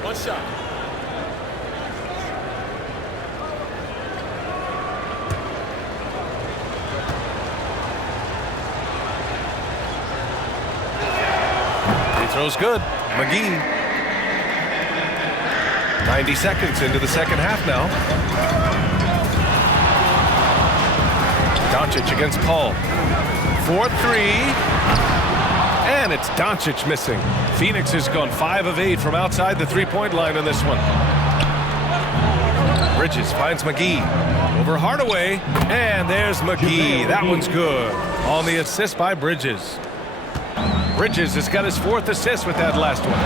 One shot. He throws good. McGee. 90 seconds into the second half now. Doncic against Paul. 4-3. And it's Doncic missing. Phoenix has gone 5 of 8 from outside the three-point line in this one. Bridges finds McGee. Over Hardaway. And there's McGee. That one's good. On the assist by Bridges. Bridges has got his 4th assist with that last one.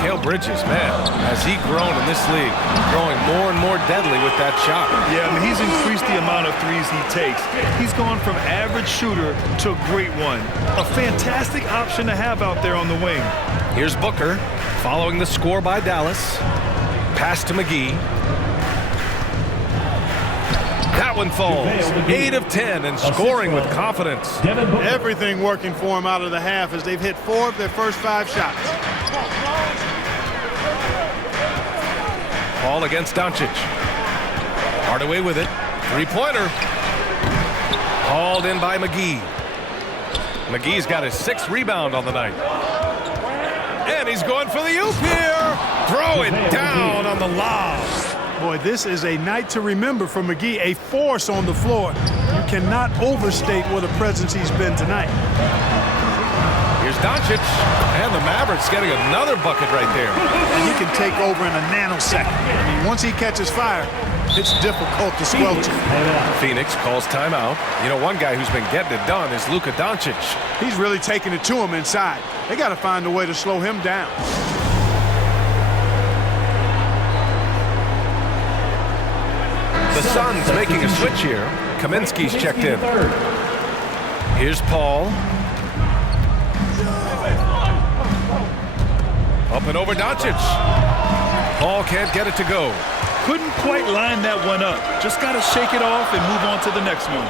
Mikal Bridges, man, has he grown in this league, growing more and more deadly with that shot. Yeah, I mean, he's increased the amount of threes he takes. He's gone from average shooter to a great one. A fantastic option to have out there on the wing. Here's Booker following the score by Dallas. Pass to McGee. That one falls. 8 of 10 and scoring with confidence. Everything working for him out of the half as they've hit 4 of their first 5 shots. Paul against Doncic. Hardaway with it. Three-pointer. Hauled in by McGee. McGee's got his 6th rebound on the night. And he's going for the oop here. Throw it down on the lob. Boy, this is a night to remember for McGee, a force on the floor. You cannot overstate what a presence he's been tonight. Here's Doncic, and the Mavericks getting another bucket right there. And he can take over in a nanosecond. I mean, once he catches fire, it's difficult to squelch him. Phoenix calls timeout. You know, one guy who's been getting it done is Luka Doncic. He's really taking it to him inside. They got to find a way to slow him down. The Suns making a switch here. Kaminsky's checked in. Here's Paul. Up and over Doncic. Paul can't get it to go. Couldn't quite line that one up. Just got to shake it off and move on to the next one.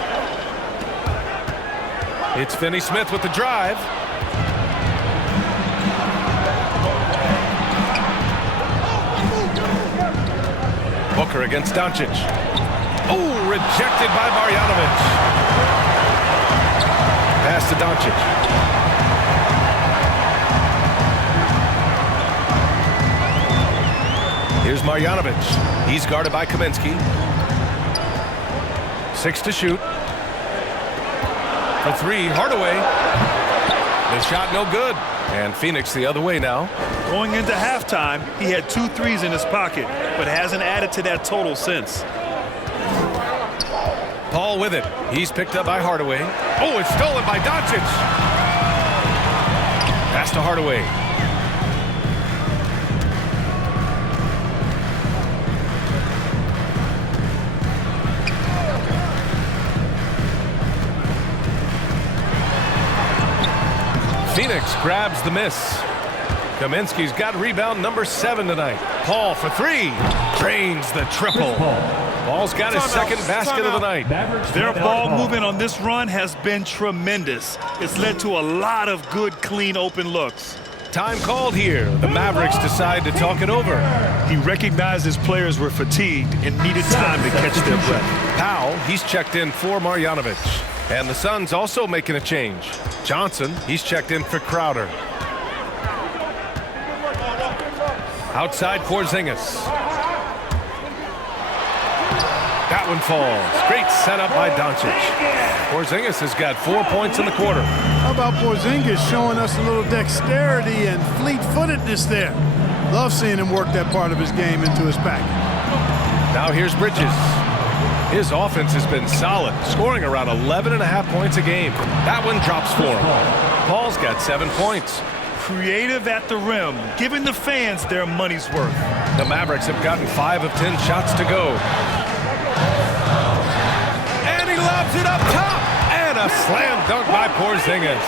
It's Finney Smith with the drive. Booker against Doncic. Oh, rejected by Marjanovic. Pass to Doncic. Here's Marjanovic. He's guarded by Kaminsky. 6 to shoot. For 3, Hardaway. The shot no good. And Phoenix the other way now. Going into halftime, he had 2 threes in his pocket, but hasn't added to that total since. Paul with it. He's picked up by Hardaway. Oh, it's stolen by Doncic. Pass to Hardaway. Phoenix grabs the miss. Kaminsky's got rebound number 7 tonight. Paul for 3. Drains the triple. Paul's got his second basket of the night. Their ball movement on this run has been tremendous. It's led to a lot of good, clean, open looks. Time called here. The Mavericks decide to talk it over. He recognized his players were fatigued and needed time to catch their breath. Powell, he's checked in for Marjanovic. And the Suns also making a change. Johnson, he's checked in for Crowder. Outside Porzingis. That one falls. Great setup by Doncic. Porzingis has got 4 points in the quarter. How about Porzingis showing us a little dexterity and fleet-footedness there? Love seeing him work that part of his game into his pack. Now here's Bridges. His offense has been solid, scoring around 11.5 points a game. That one drops for him. Paul's got 7 points. Creative at the rim, giving the fans their money's worth. The Mavericks have gotten 5 of 10 shots to go. And he lobs it up top. And a slam dunk by Porzingis.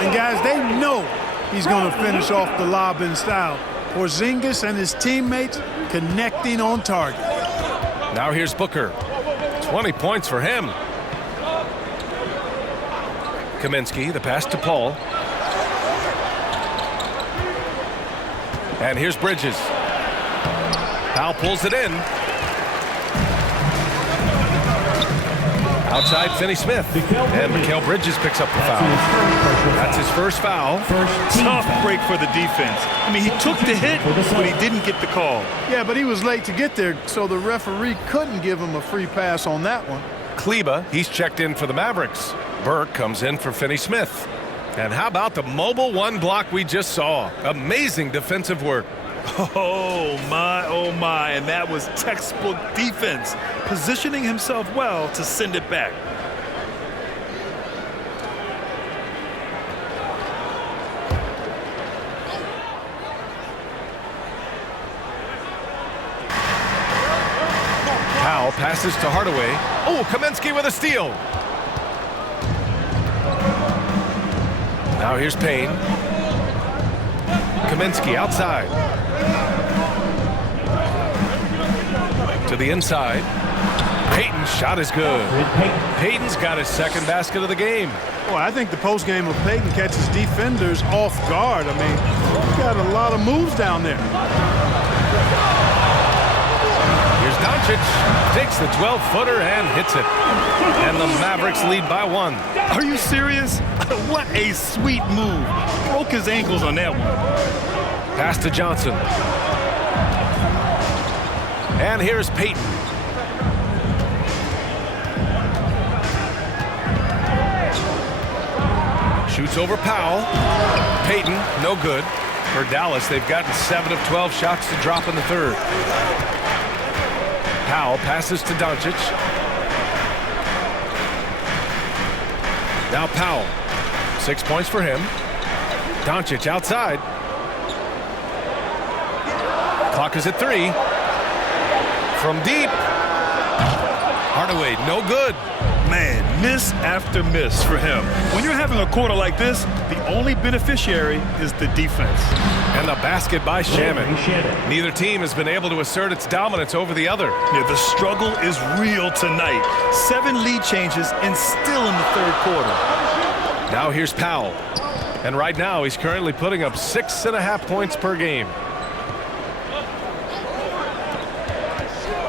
And guys, they know he's going to finish off the lob in style. Porzingis and his teammates connecting on target. Now here's Booker. 20 points for him. Kaminsky, the pass to Paul. And here's Bridges. Powell pulls it in. Outside Finney-Smith. And Mikal Bridges picks up the foul. That's his first foul. Tough break for the defense. I mean, he took the hit, but he didn't get the call. Yeah, but he was late to get there, so the referee couldn't give him a free pass on that one. Kleba, he's checked in for the Mavericks. Burke comes in for Finney-Smith. And how about the mobile one block we just saw? Amazing defensive work. Oh my, and that was textbook defense, positioning himself well to send it back. Powell passes to Hardaway. Oh, Kaminsky with a steal. Now here's Payne. Kaminsky outside. To the inside. Payton's shot is good. Payton's got his second basket of the game. Well, I think the postgame of Payton catches defenders off guard. I mean, he's got a lot of moves down there. Here's Doncic. Takes the 12-footer and hits it. And the Mavericks lead by 1. Are you serious? What a sweet move. Broke his ankles on that one. Pass to Johnson. And here's Payton. Shoots over Powell. Payton, no good. For Dallas, they've gotten 7 of 12 shots to drop in the third. Powell passes to Doncic. Now Powell. 6 points for him. Doncic outside. Clock is at 3. From deep. Hardaway, no good. Man, miss after miss for him. When you're having a quarter like this, the only beneficiary is the defense. And the basket by Shaman. Neither team has been able to assert its dominance over the other. Yeah, the struggle is real tonight. 7 lead changes and still in the third quarter. Now here's Powell. And right now he's currently putting up 6.5 points per game.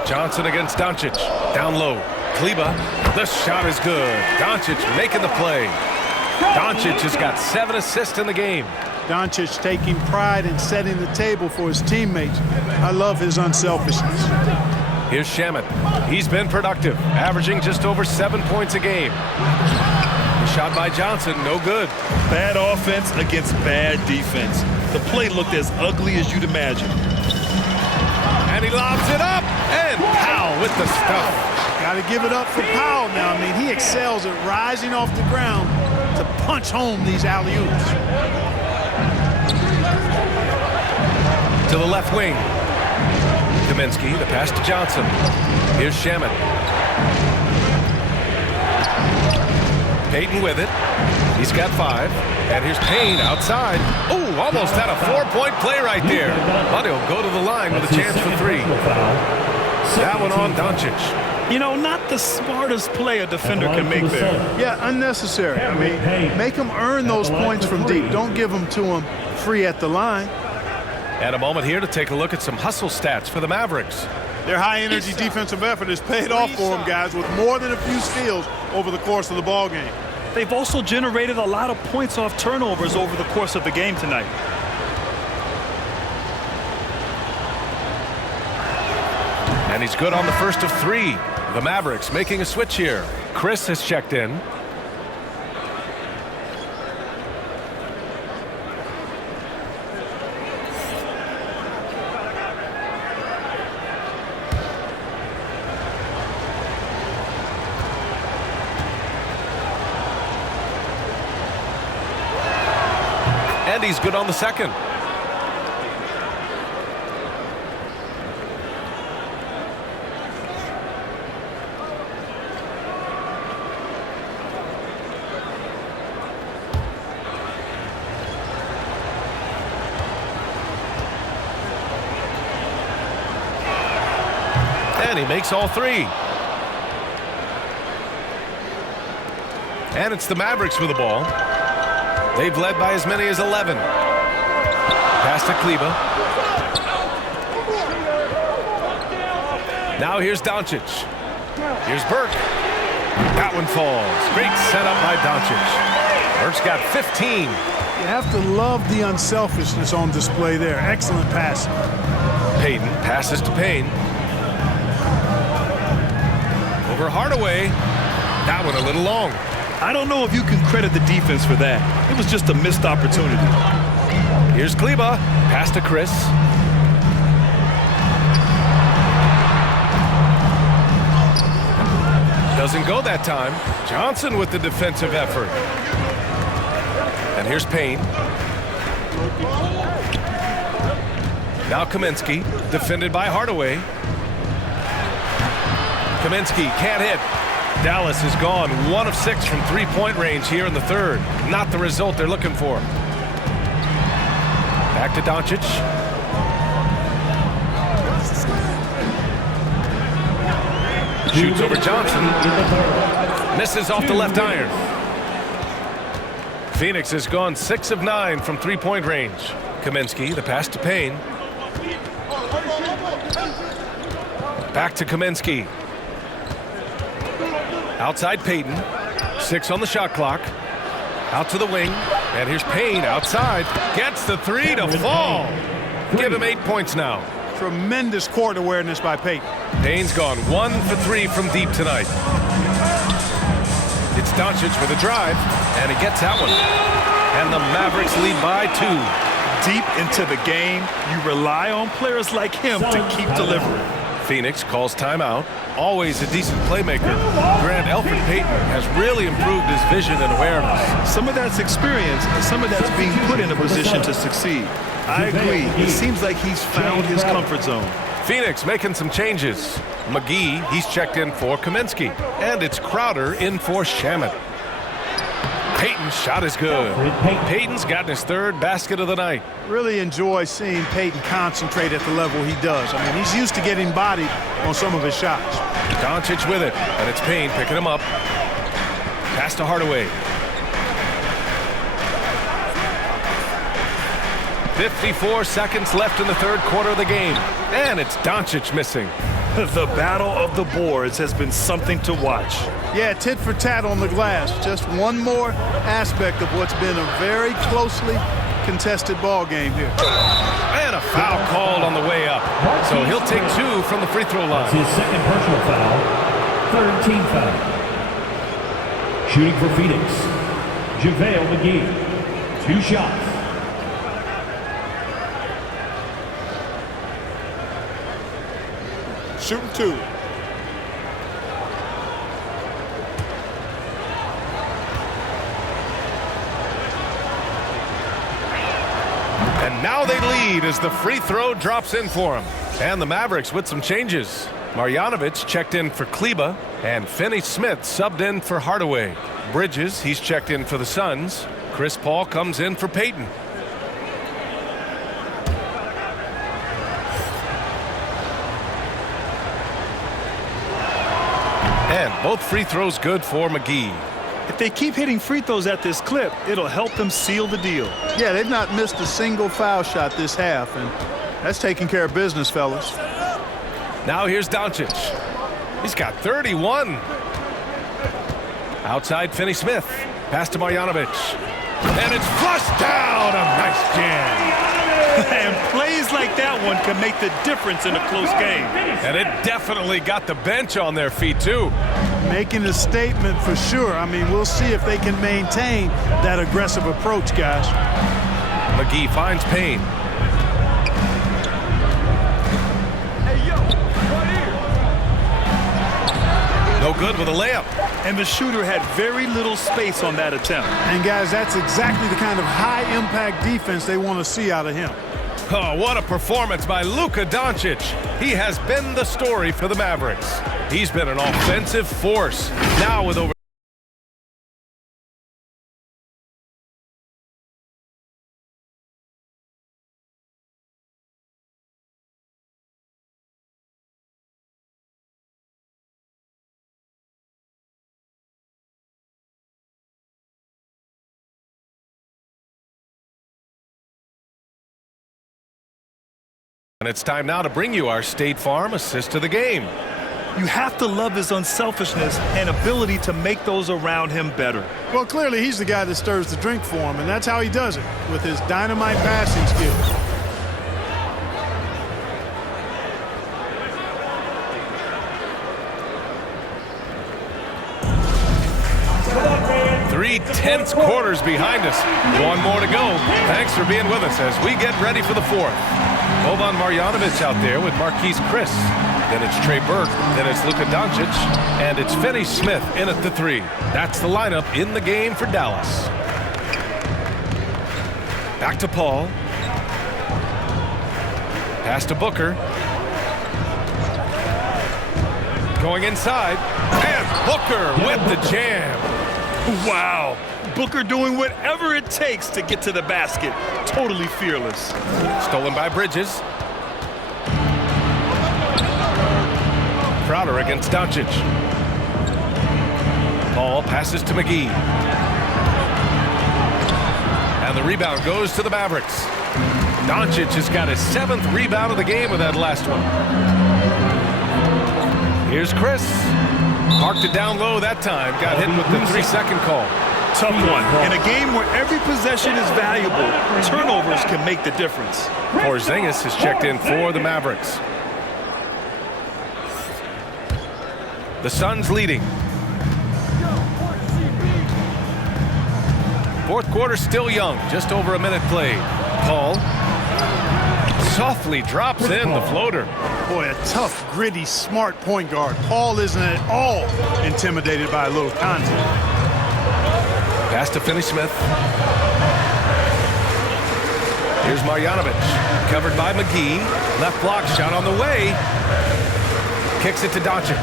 Johnson against Doncic. Down low. Kleba. The shot is good. Doncic making the play. Doncic has got 7 assists in the game. Doncic taking pride in setting the table for his teammates. I love his unselfishness. Here's Shamet. He's been productive, averaging just over 7 points a game. The shot by Johnson, no good. Bad offense against bad defense. The play looked as ugly as you'd imagine. And he lobs it up, and Powell with the stuff. Got to give it up for Powell now. I mean, he excels at rising off the ground to punch home these alley-oops. To the left wing. Kaminsky, the pass to Johnson. Here's Shamet. Payton with it. He's got 5. And here's Payne outside. Oh, almost had a 4-point play right there. But he'll go to the line with a chance for 3. That one on Doncic. You know, not the smartest play a defender can make there. Yeah, unnecessary. I mean, make them earn those points from deep. Don't give them to them free at the line. And a moment here to take a look at some hustle stats for the Mavericks. Their high-energy defensive effort has paid off for them, guys, with more than a few steals over the course of the ball game. They've also generated a lot of points off turnovers over the course of the game tonight. And he's good on the first of 3. The Mavericks making a switch here. Chris has checked in. And he's good on the second. And he makes all three. And it's the Mavericks with the ball. They've led by as many as 11. Pass to Kleba. Now here's Doncic. Here's Burke. That one falls. Great setup by Doncic. Burke's got 15. You have to love the unselfishness on display there. Excellent pass. Payton passes to Payne. Over Hardaway. That one a little long. I don't know if you can credit the defense for that. It was just a missed opportunity. Here's Kleba. Pass to Chris. Doesn't go that time. Johnson with the defensive effort. And here's Payne. Now Kaminsky, defended by Hardaway. Kaminsky can't hit. Dallas has gone 1 of 6 from three-point range here in the third. Not the result they're looking for. Back to Doncic. Shoots over Johnson. Misses off the left iron. Phoenix has gone 6 of 9 from three-point range. Kaminsky, the pass to Payne. Back to Kaminsky. Outside Payton. 6 on the shot clock. Out to the wing. And here's Payne outside. Gets the three to fall. Give him 8 points now. Tremendous court awareness by Payton. Payne's gone 1 for 3 from deep tonight. It's Doncic with a drive. And he gets that one. And the Mavericks lead by 2. Deep into the game, you rely on players like him to keep delivering. Phoenix calls timeout. Always a decent playmaker. Grant Elfrid Payton has really improved his vision and awareness. Some of that's experience, and some of that's being put in a position to succeed. I agree. It seems like he's found his comfort zone. Phoenix making some changes. McGee, he's checked in for Kaminsky. And it's Crowder in for Shamet. Payton's shot is good. Payton's gotten his 3rd basket of the night. Really enjoy seeing Payton concentrate at the level he does. I mean, he's used to getting bodied on some of his shots. Doncic with it, and it's Payne picking him up. Pass to Hardaway. 54 seconds left in the third quarter of the game. And it's Doncic missing. The battle of the boards has been something to watch. Yeah, tit for tat on the glass. Just one more aspect of what's been a very closely contested ball game here. And a foul called on the way up. So he'll take 2 from the free throw line. His second personal foul. 3rd team foul. Shooting for Phoenix, JaVale McGee. 2 shots. Shooting 2. And now they lead as the free throw drops in for them. And the Mavericks with some changes. Marjanovic checked in for Kleba, and Finney-Smith subbed in for Hardaway. Bridges, he's checked in for the Suns. Chris Paul comes in for Payton. And both free throws good for McGee. If they keep hitting free throws at this clip, it'll help them seal the deal. Yeah, they've not missed a single foul shot this half, and that's taking care of business, fellas. Now here's Doncic. He's got 31. Outside Finney-Smith. Pass to Marjanovic. And it's flushed down. A nice jam. And plays like that one can make the difference in a close game. And it definitely got the bench on their feet, too. Making a statement for sure. I mean, we'll see if they can maintain that aggressive approach, guys. McGee finds Payne. No good with a layup. And the shooter had very little space on that attempt. And, guys, that's exactly the kind of high-impact defense they want to see out of him. Oh, what a performance by Luka Doncic. He has been the story for the Mavericks. He's been an offensive force. Now with over And it's time now to bring you our State Farm assist of the game. You have to love his unselfishness and ability to make those around him better. Well, clearly he's the guy that stirs the drink for him, and that's how he does it, with his dynamite passing skills. Three tense quarters behind us. One more to go. Thanks for being with us as we get ready for the fourth. Boban Marjanovic out there with Marquise Chris. Then it's Trey Burke. Then it's Luka Doncic. And it's Finney Smith in at the three. That's the lineup in the game for Dallas. Back to Paul. Pass to Booker. Going inside. And Booker with the jam. Wow. Booker doing whatever it takes to get to the basket. Totally fearless. Stolen by Bridges. Crowder against Doncic. Paul passes to McGee. And the rebound goes to the Mavericks. Doncic has got his 7th rebound of the game with that last one. Here's Chris. Marked it down low that time. Got hit with the 3-second call. Tough one. In a game where every possession is valuable, turnovers can make the difference. Porzingis has checked in for the Mavericks. The Suns leading. Fourth quarter still young. Just over a minute played. Paul softly drops in the floater. Boy, a tough, gritty, smart point guard. Paul isn't at all intimidated by a little contact. Pass to Finney Smith. Here's Marjanovic. Covered by McGee. Left block shot on the way. Kicks it to Doncic.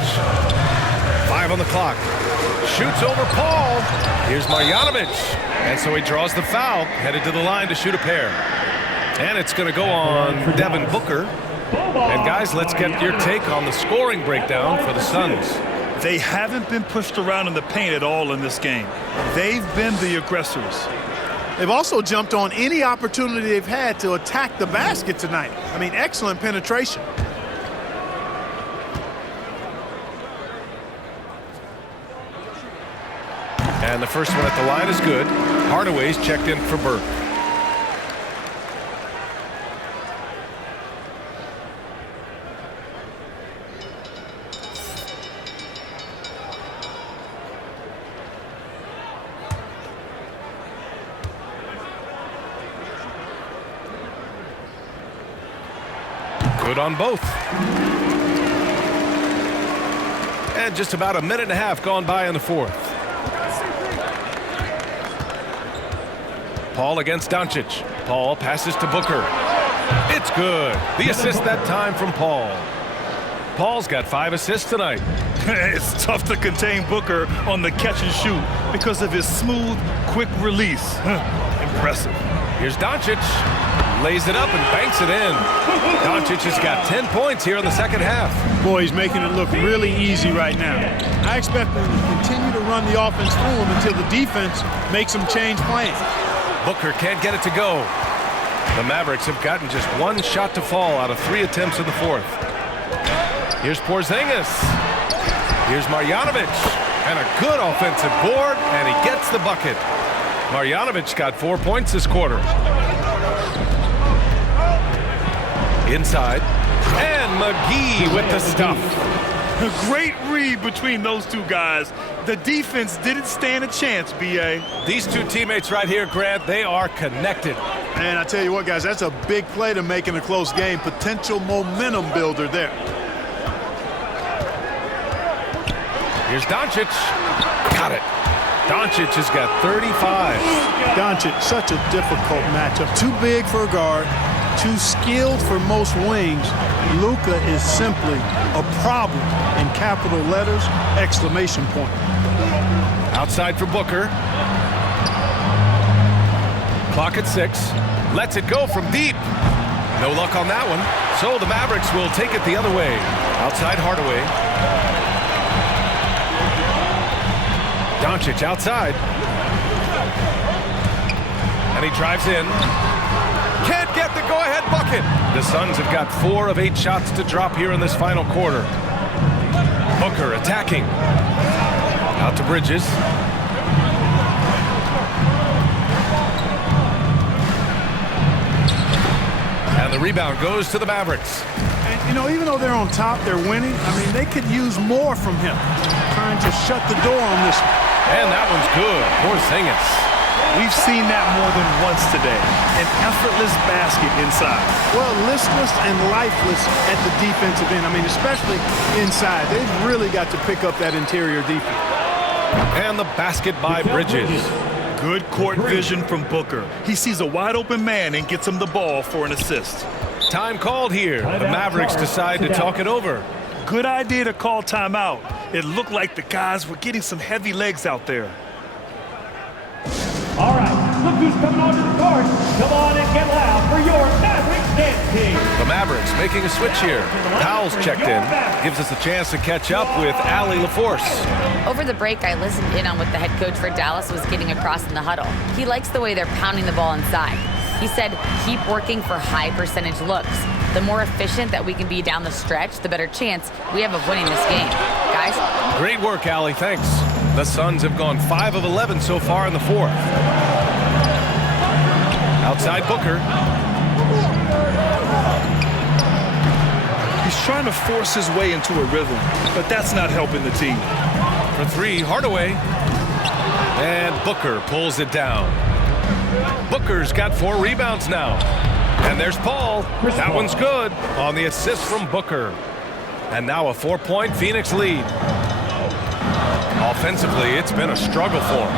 5 on the clock. Shoots over Paul. Here's Marjanovic. And so he draws the foul. Headed to the line to shoot a pair. And it's going to go on Devin Booker. And guys, let's get your take on the scoring breakdown for the Suns. They haven't been pushed around in the paint at all in this game. They've been the aggressors. They've also jumped on any opportunity they've had to attack the basket tonight. I mean, excellent penetration. And the first one at the line is good. Hardaway's checked in for Burke. Good on both. And just about a minute and a half gone by in the fourth. Paul against Doncic. Paul passes to Booker. It's good. The assist that time from Paul. Paul's got 5 assists tonight. It's tough to contain Booker on the catch and shoot because of his smooth, quick release. Impressive. Here's Doncic. Lays it up and banks it in. Doncic has got 10 points here in the second half. Boy, he's making it look really easy right now. I expect them to continue to run the offense through him until the defense makes them change plans. Booker can't get it to go. The Mavericks have gotten just 1 shot to fall out of 3 attempts in the fourth. Here's Porzingis. Here's Marjanovic. And a good offensive board, and he gets the bucket. Marjanovic got 4 points this quarter. Inside. And McGee with the stuff. A great read between those two guys. The defense didn't stand a chance, B.A. These two teammates right here, Grant, they are connected. And I tell you what, guys, that's a big play to make in a close game. Potential momentum builder there. Here's Doncic. Got it. Doncic has got 35. Doncic, such a difficult matchup. Too big for a guard, too skilled for most wings. Luka is simply a problem in capital letters, exclamation point. Outside for Booker. Clock at 6. Lets it go from deep. No luck on that one. So the Mavericks will take it the other way. Outside Hardaway. Doncic outside. And he drives in. Can't get the go-ahead bucket. The Suns have got 4 of 8 shots to drop here in this final quarter. Booker attacking. Out to Bridges. And the rebound goes to the Mavericks. And, you know, even though they're on top, they're winning. I mean, they could use more from him. Trying to shut the door on this one. And that one's good. Porzingis. We've seen that more than once today. An effortless basket inside. Well, listless and lifeless at the defensive end. I mean, especially inside. They've really got to pick up that interior defense. And the basket by Bridges. Good court vision from Booker. He sees a wide open man and gets him the ball for an assist. Time called here. The Mavericks decide to talk it over. Good idea to call timeout. It looked like the guys were getting some heavy legs out there. All right, look who's coming onto the court. Come on and get loud for your Mavericks dance team. The Mavericks making a switch here. Powell's checked in. Gives us a chance to catch up with Allie LaForce. Over the break, I listened in on what the head coach for Dallas was getting across in the huddle. He likes the way they're pounding the ball inside. He said, keep working for high percentage looks. The more efficient that we can be down the stretch, the better chance we have of winning this game. Guys? Great work, Allie. Thanks. The Suns have gone 5 of 11 so far in the 4th. Outside Booker. He's trying to force his way into a rhythm, but that's not helping the team. For 3, Hardaway. And Booker pulls it down. Booker's got 4 rebounds now. And there's Paul. That one's good on the assist from Booker. And now a 4-point Phoenix lead. Offensively, it's been a struggle for them.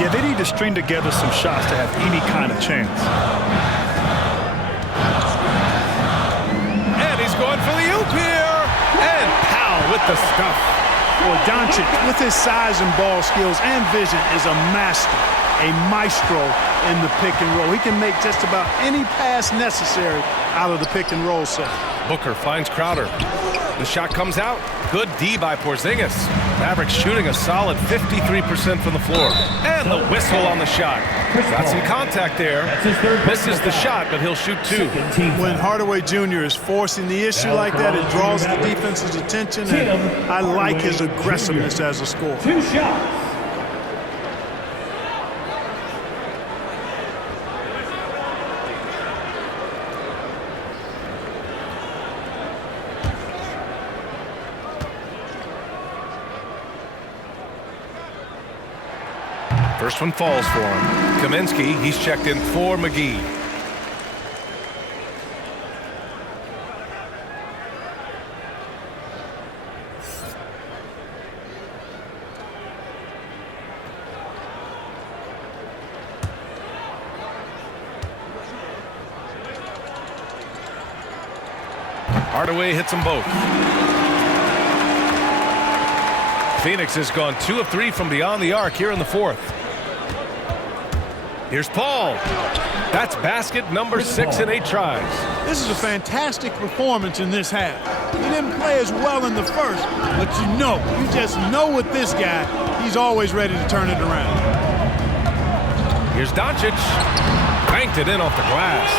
Yeah, they need to string together some shots to have any kind of chance. And he's going for the oop here. And Powell with the stuff. Well, Doncic, with his size and ball skills and vision, is a master, a maestro in the pick and roll. He can make just about any pass necessary out of the pick and roll set. Booker finds Crowder. The shot comes out. Good D by Porzingis. Mavericks shooting a solid 53% from the floor. And the whistle on the shot. Got some contact there. Misses the shot, but he'll shoot 2. When Hardaway Jr. is forcing the issue like that, it draws the defense's attention, and I like his aggressiveness as a scorer. 2 shots. First one falls for him. Kaminsky, he's checked in for McGee. Hardaway hits them both. Phoenix has gone 2 of 3 from beyond the arc here in the 4th. Here's Paul. That's basket number 6 in 8 tries. This is a fantastic performance in this half. He didn't play as well in the first, but you just know with this guy, he's always ready to turn it around. Here's Doncic. Banked it in off the glass.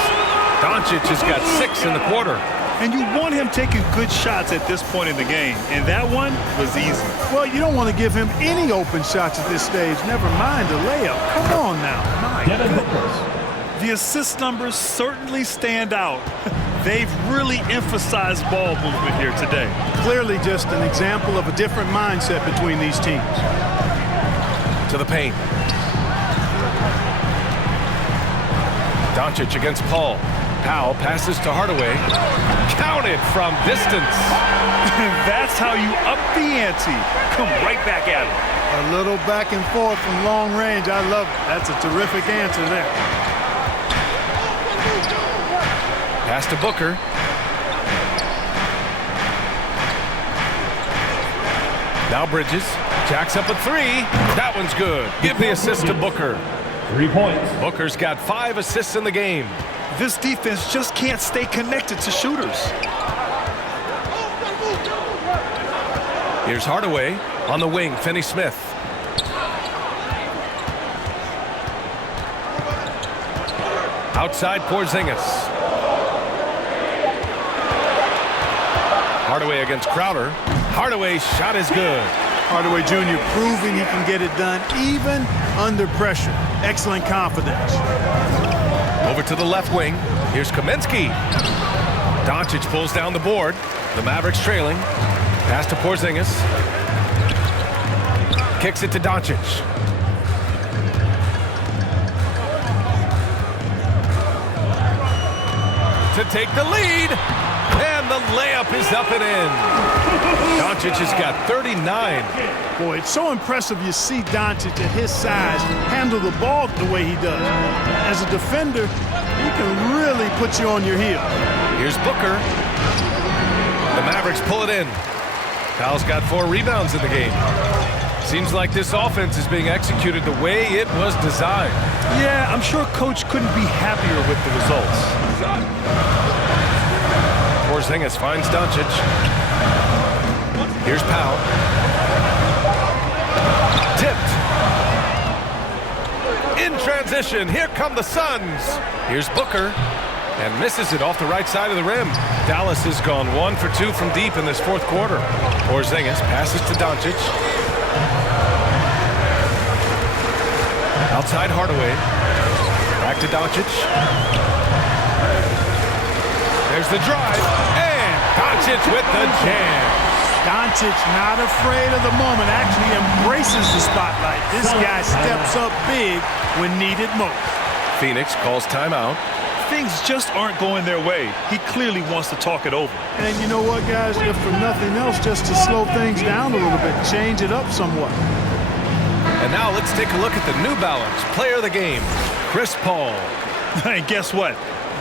Doncic has got 6 in the quarter. And you want him taking good shots at this point in the game, and that one was easy. Well, you don't want to give him any open shots at this stage, never mind a layup. Come on now. My goodness. The assist numbers certainly stand out. They've really emphasized ball movement here today. Clearly just an example of a different mindset between these teams. To the paint. Doncic against Paul. Powell passes to Hardaway. Counted from distance. That's how you up the ante. Come right back at him. A little back and forth from long range. I love it. That's a terrific answer there. Pass to Booker. Now Bridges. Jacks up a three. That one's good. Give the assist to Booker. 3 points. Booker's got 5 assists in the game. This defense just can't stay connected to shooters. Here's Hardaway on the wing. Finney-Smith. Outside Porzingis. Hardaway against Crowder. Hardaway's shot is good. Hardaway Jr. proving he can get it done even under pressure. Excellent confidence. Over to the left wing. Here's Kaminsky. Doncic pulls down the board. The Mavericks trailing. Pass to Porzingis. Kicks it to Doncic. To take the lead. And the layup is up and in. Doncic has got 39. Boy, it's so impressive you see Doncic at his size handle the ball the way he does. As a defender, he can really put you on your heel. Here's Booker. The Mavericks pull it in. Powell's got 4 rebounds in the game. Seems like this offense is being executed the way it was designed. Yeah, I'm sure Coach couldn't be happier with the results. Porzingis finds Doncic. Here's Powell. Tipped. In transition, here come the Suns. Here's Booker. And misses it off the right side of the rim. Dallas has gone 1 for 2 from deep in this fourth quarter. Porzingis passes to Doncic. Outside Hardaway. Back to Doncic. There's the drive. And Doncic with the jam. Doncic not afraid of the moment. Actually embraces the spotlight. This guy steps up big when needed most. Phoenix calls timeout. Things just aren't going their way. He clearly wants to talk it over. And you know what, guys? If for nothing else, just to slow things down a little bit, change it up somewhat. And now let's take a look at the New Balance player of the game, Chris Paul. And guess what?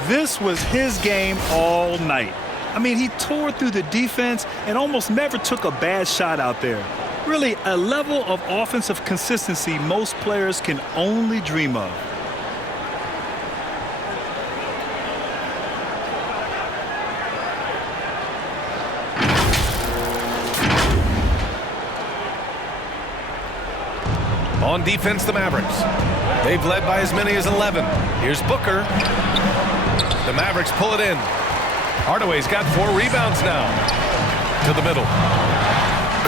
This was his game all night. I mean, he tore through the defense and almost never took a bad shot out there. Really, a level of offensive consistency most players can only dream of. On defense, the Mavericks. They've led by as many as 11. Here's Booker. The Mavericks pull it in. Hardaway's got 4 rebounds now. To the middle.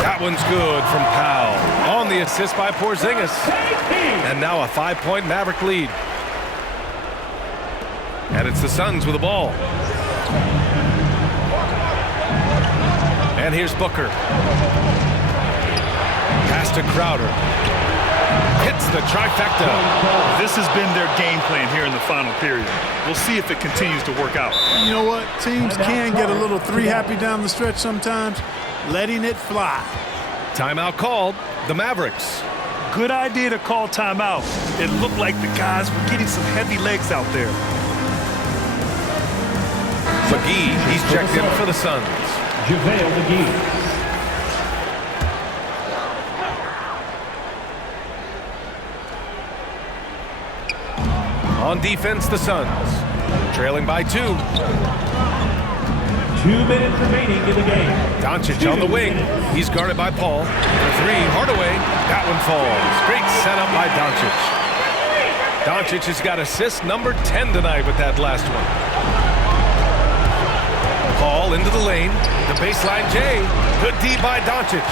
That one's good from Powell. On the assist by Porzingis. And now a 5-point Maverick lead. And it's the Suns with the ball. And here's Booker. Pass to Crowder. Hits the trifecta. This has been their game plan here in the final period. We'll see if it continues to work out. You know what? Teams can get a little 3-happy down the stretch sometimes. Letting it fly. Timeout called. The Mavericks. Good idea to call timeout. It looked like the guys were getting some heavy legs out there. McGee, he's checked in for the Suns. JaVale McGee. On defense, the Suns. Trailing by 2. 2 minutes remaining in the game. Doncic on the wing. He's guarded by Paul. For 3, Hardaway. That one falls. Great setup by Doncic. Doncic has got assist number 10 tonight with that last one. Paul into the lane. The baseline J. Good D by Doncic.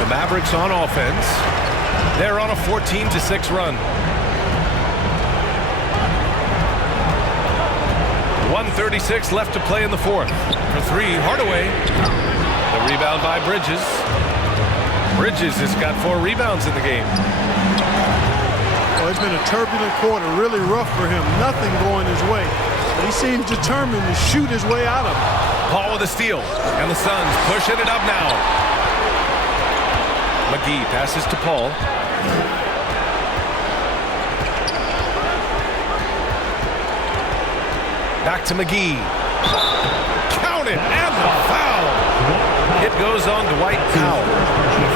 The Mavericks on offense. They're on a 14-6 run. 1:36 left to play in the fourth. For three, Hardaway. The rebound by Bridges. Bridges has got 4 rebounds in the game. Well, it's been a turbulent quarter, really rough for him. Nothing going his way. But he seems determined to shoot his way out of it. Paul with a steal, and the Suns pushing it up now. McGee passes to Paul. Back to McGee. Count it, and the foul. It goes on Dwight Powell.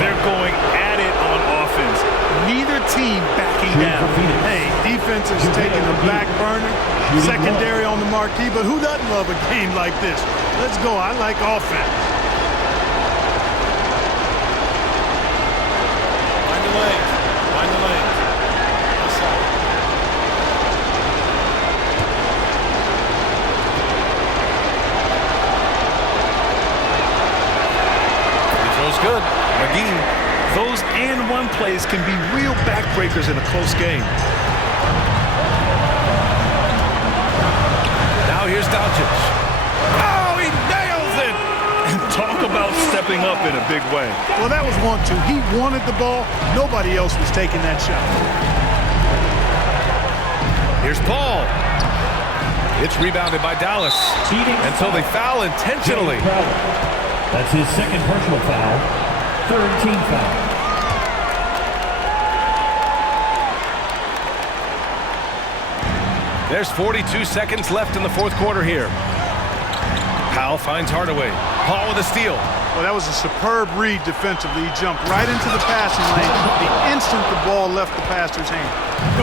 They're going at it on offense. Neither team backing down. Hey, defense is taking a back burner. Secondary on the marquee, but who doesn't love a game like this? Let's go. I like offense. Find the lanes. Find the lanes. Outside. Free throw's good. McGee. Those and one plays can be real backbreakers in a close game. Now here's Doncic. Oh, he nails it! And talk about stepping up in a big way. Well, that was 1-2. He wanted the ball. Nobody else was taking that shot. Here's Paul. It's rebounded by Dallas. And so they foul intentionally. That's his second personal foul. Third team foul. There's 42 seconds left in the fourth quarter here. Powell finds Hardaway. Paul with a steal. Well, that was a superb read defensively. He jumped right into the passing lane the instant the ball left the passer's hand.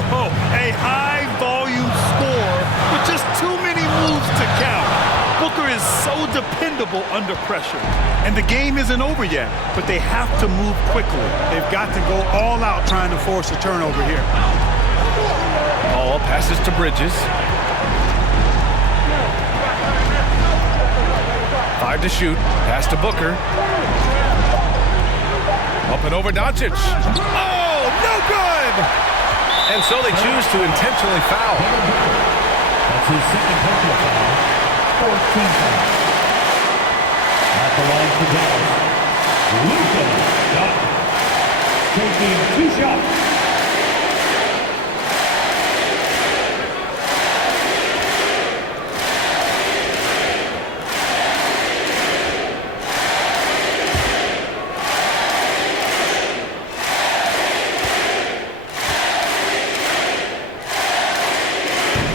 Oh, a high-volume score with just too many moves to count. Booker is so dependable under pressure. And the game isn't over yet, but they have to move quickly. They've got to go all out trying to force a turnover here. Paul passes to Bridges. 5 to shoot. Pass to Booker. Up and over Doncic. Oh, no good! And so they choose to intentionally foul. That's his second personal foul. 14 foul. At the line for Dallas, Luka Doncic. Taking 2 shots.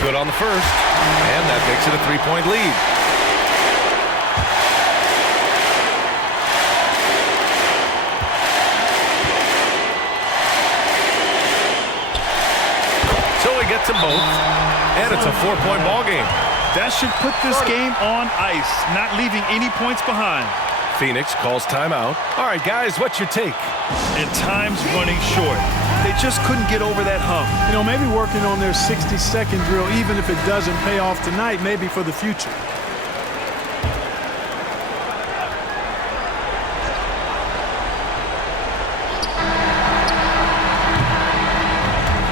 Good on the first, and that makes it a 3-point lead. So he gets them both, and it's a 4-point ball game. That should put this game on ice, not leaving any points behind. Phoenix calls timeout. All right, guys, what's your take? And time's running short. They just couldn't get over that hump. You know, maybe working on their 60-second drill, even if it doesn't pay off tonight, maybe for the future.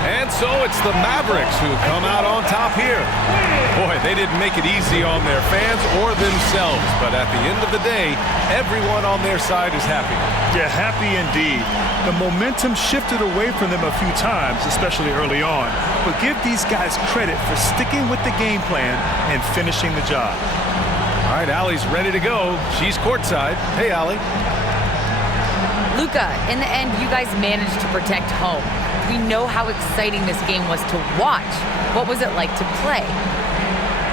And so it's the Mavericks who come out on top here. Boy, they didn't make it easy on their fans or themselves, but at the end of the day, everyone on their side is happy. Yeah, happy indeed. The momentum shifted away from them a few times, especially early on. But give these guys credit for sticking with the game plan and finishing the job. All right, Allie's ready to go. She's courtside. Hey, Allie. Luka, in the end, you guys managed to protect home. We know how exciting this game was to watch. What was it like to play?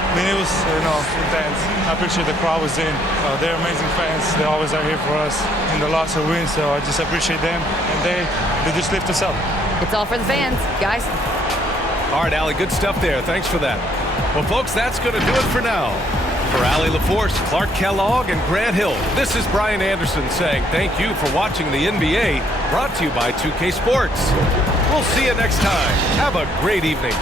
I mean, it was, intense. I appreciate the crowd was in. They're amazing fans. They always are here for us in the loss or win, so I just appreciate them. And they just lift us up. It's all for the fans, guys. All right, Allie, good stuff there. Thanks for that. Well, folks, that's going to do it for now. For Allie LaForce, Clark Kellogg, and Grant Hill, this is Brian Anderson saying thank you for watching the NBA, brought to you by 2K Sports. We'll see you next time. Have a great evening.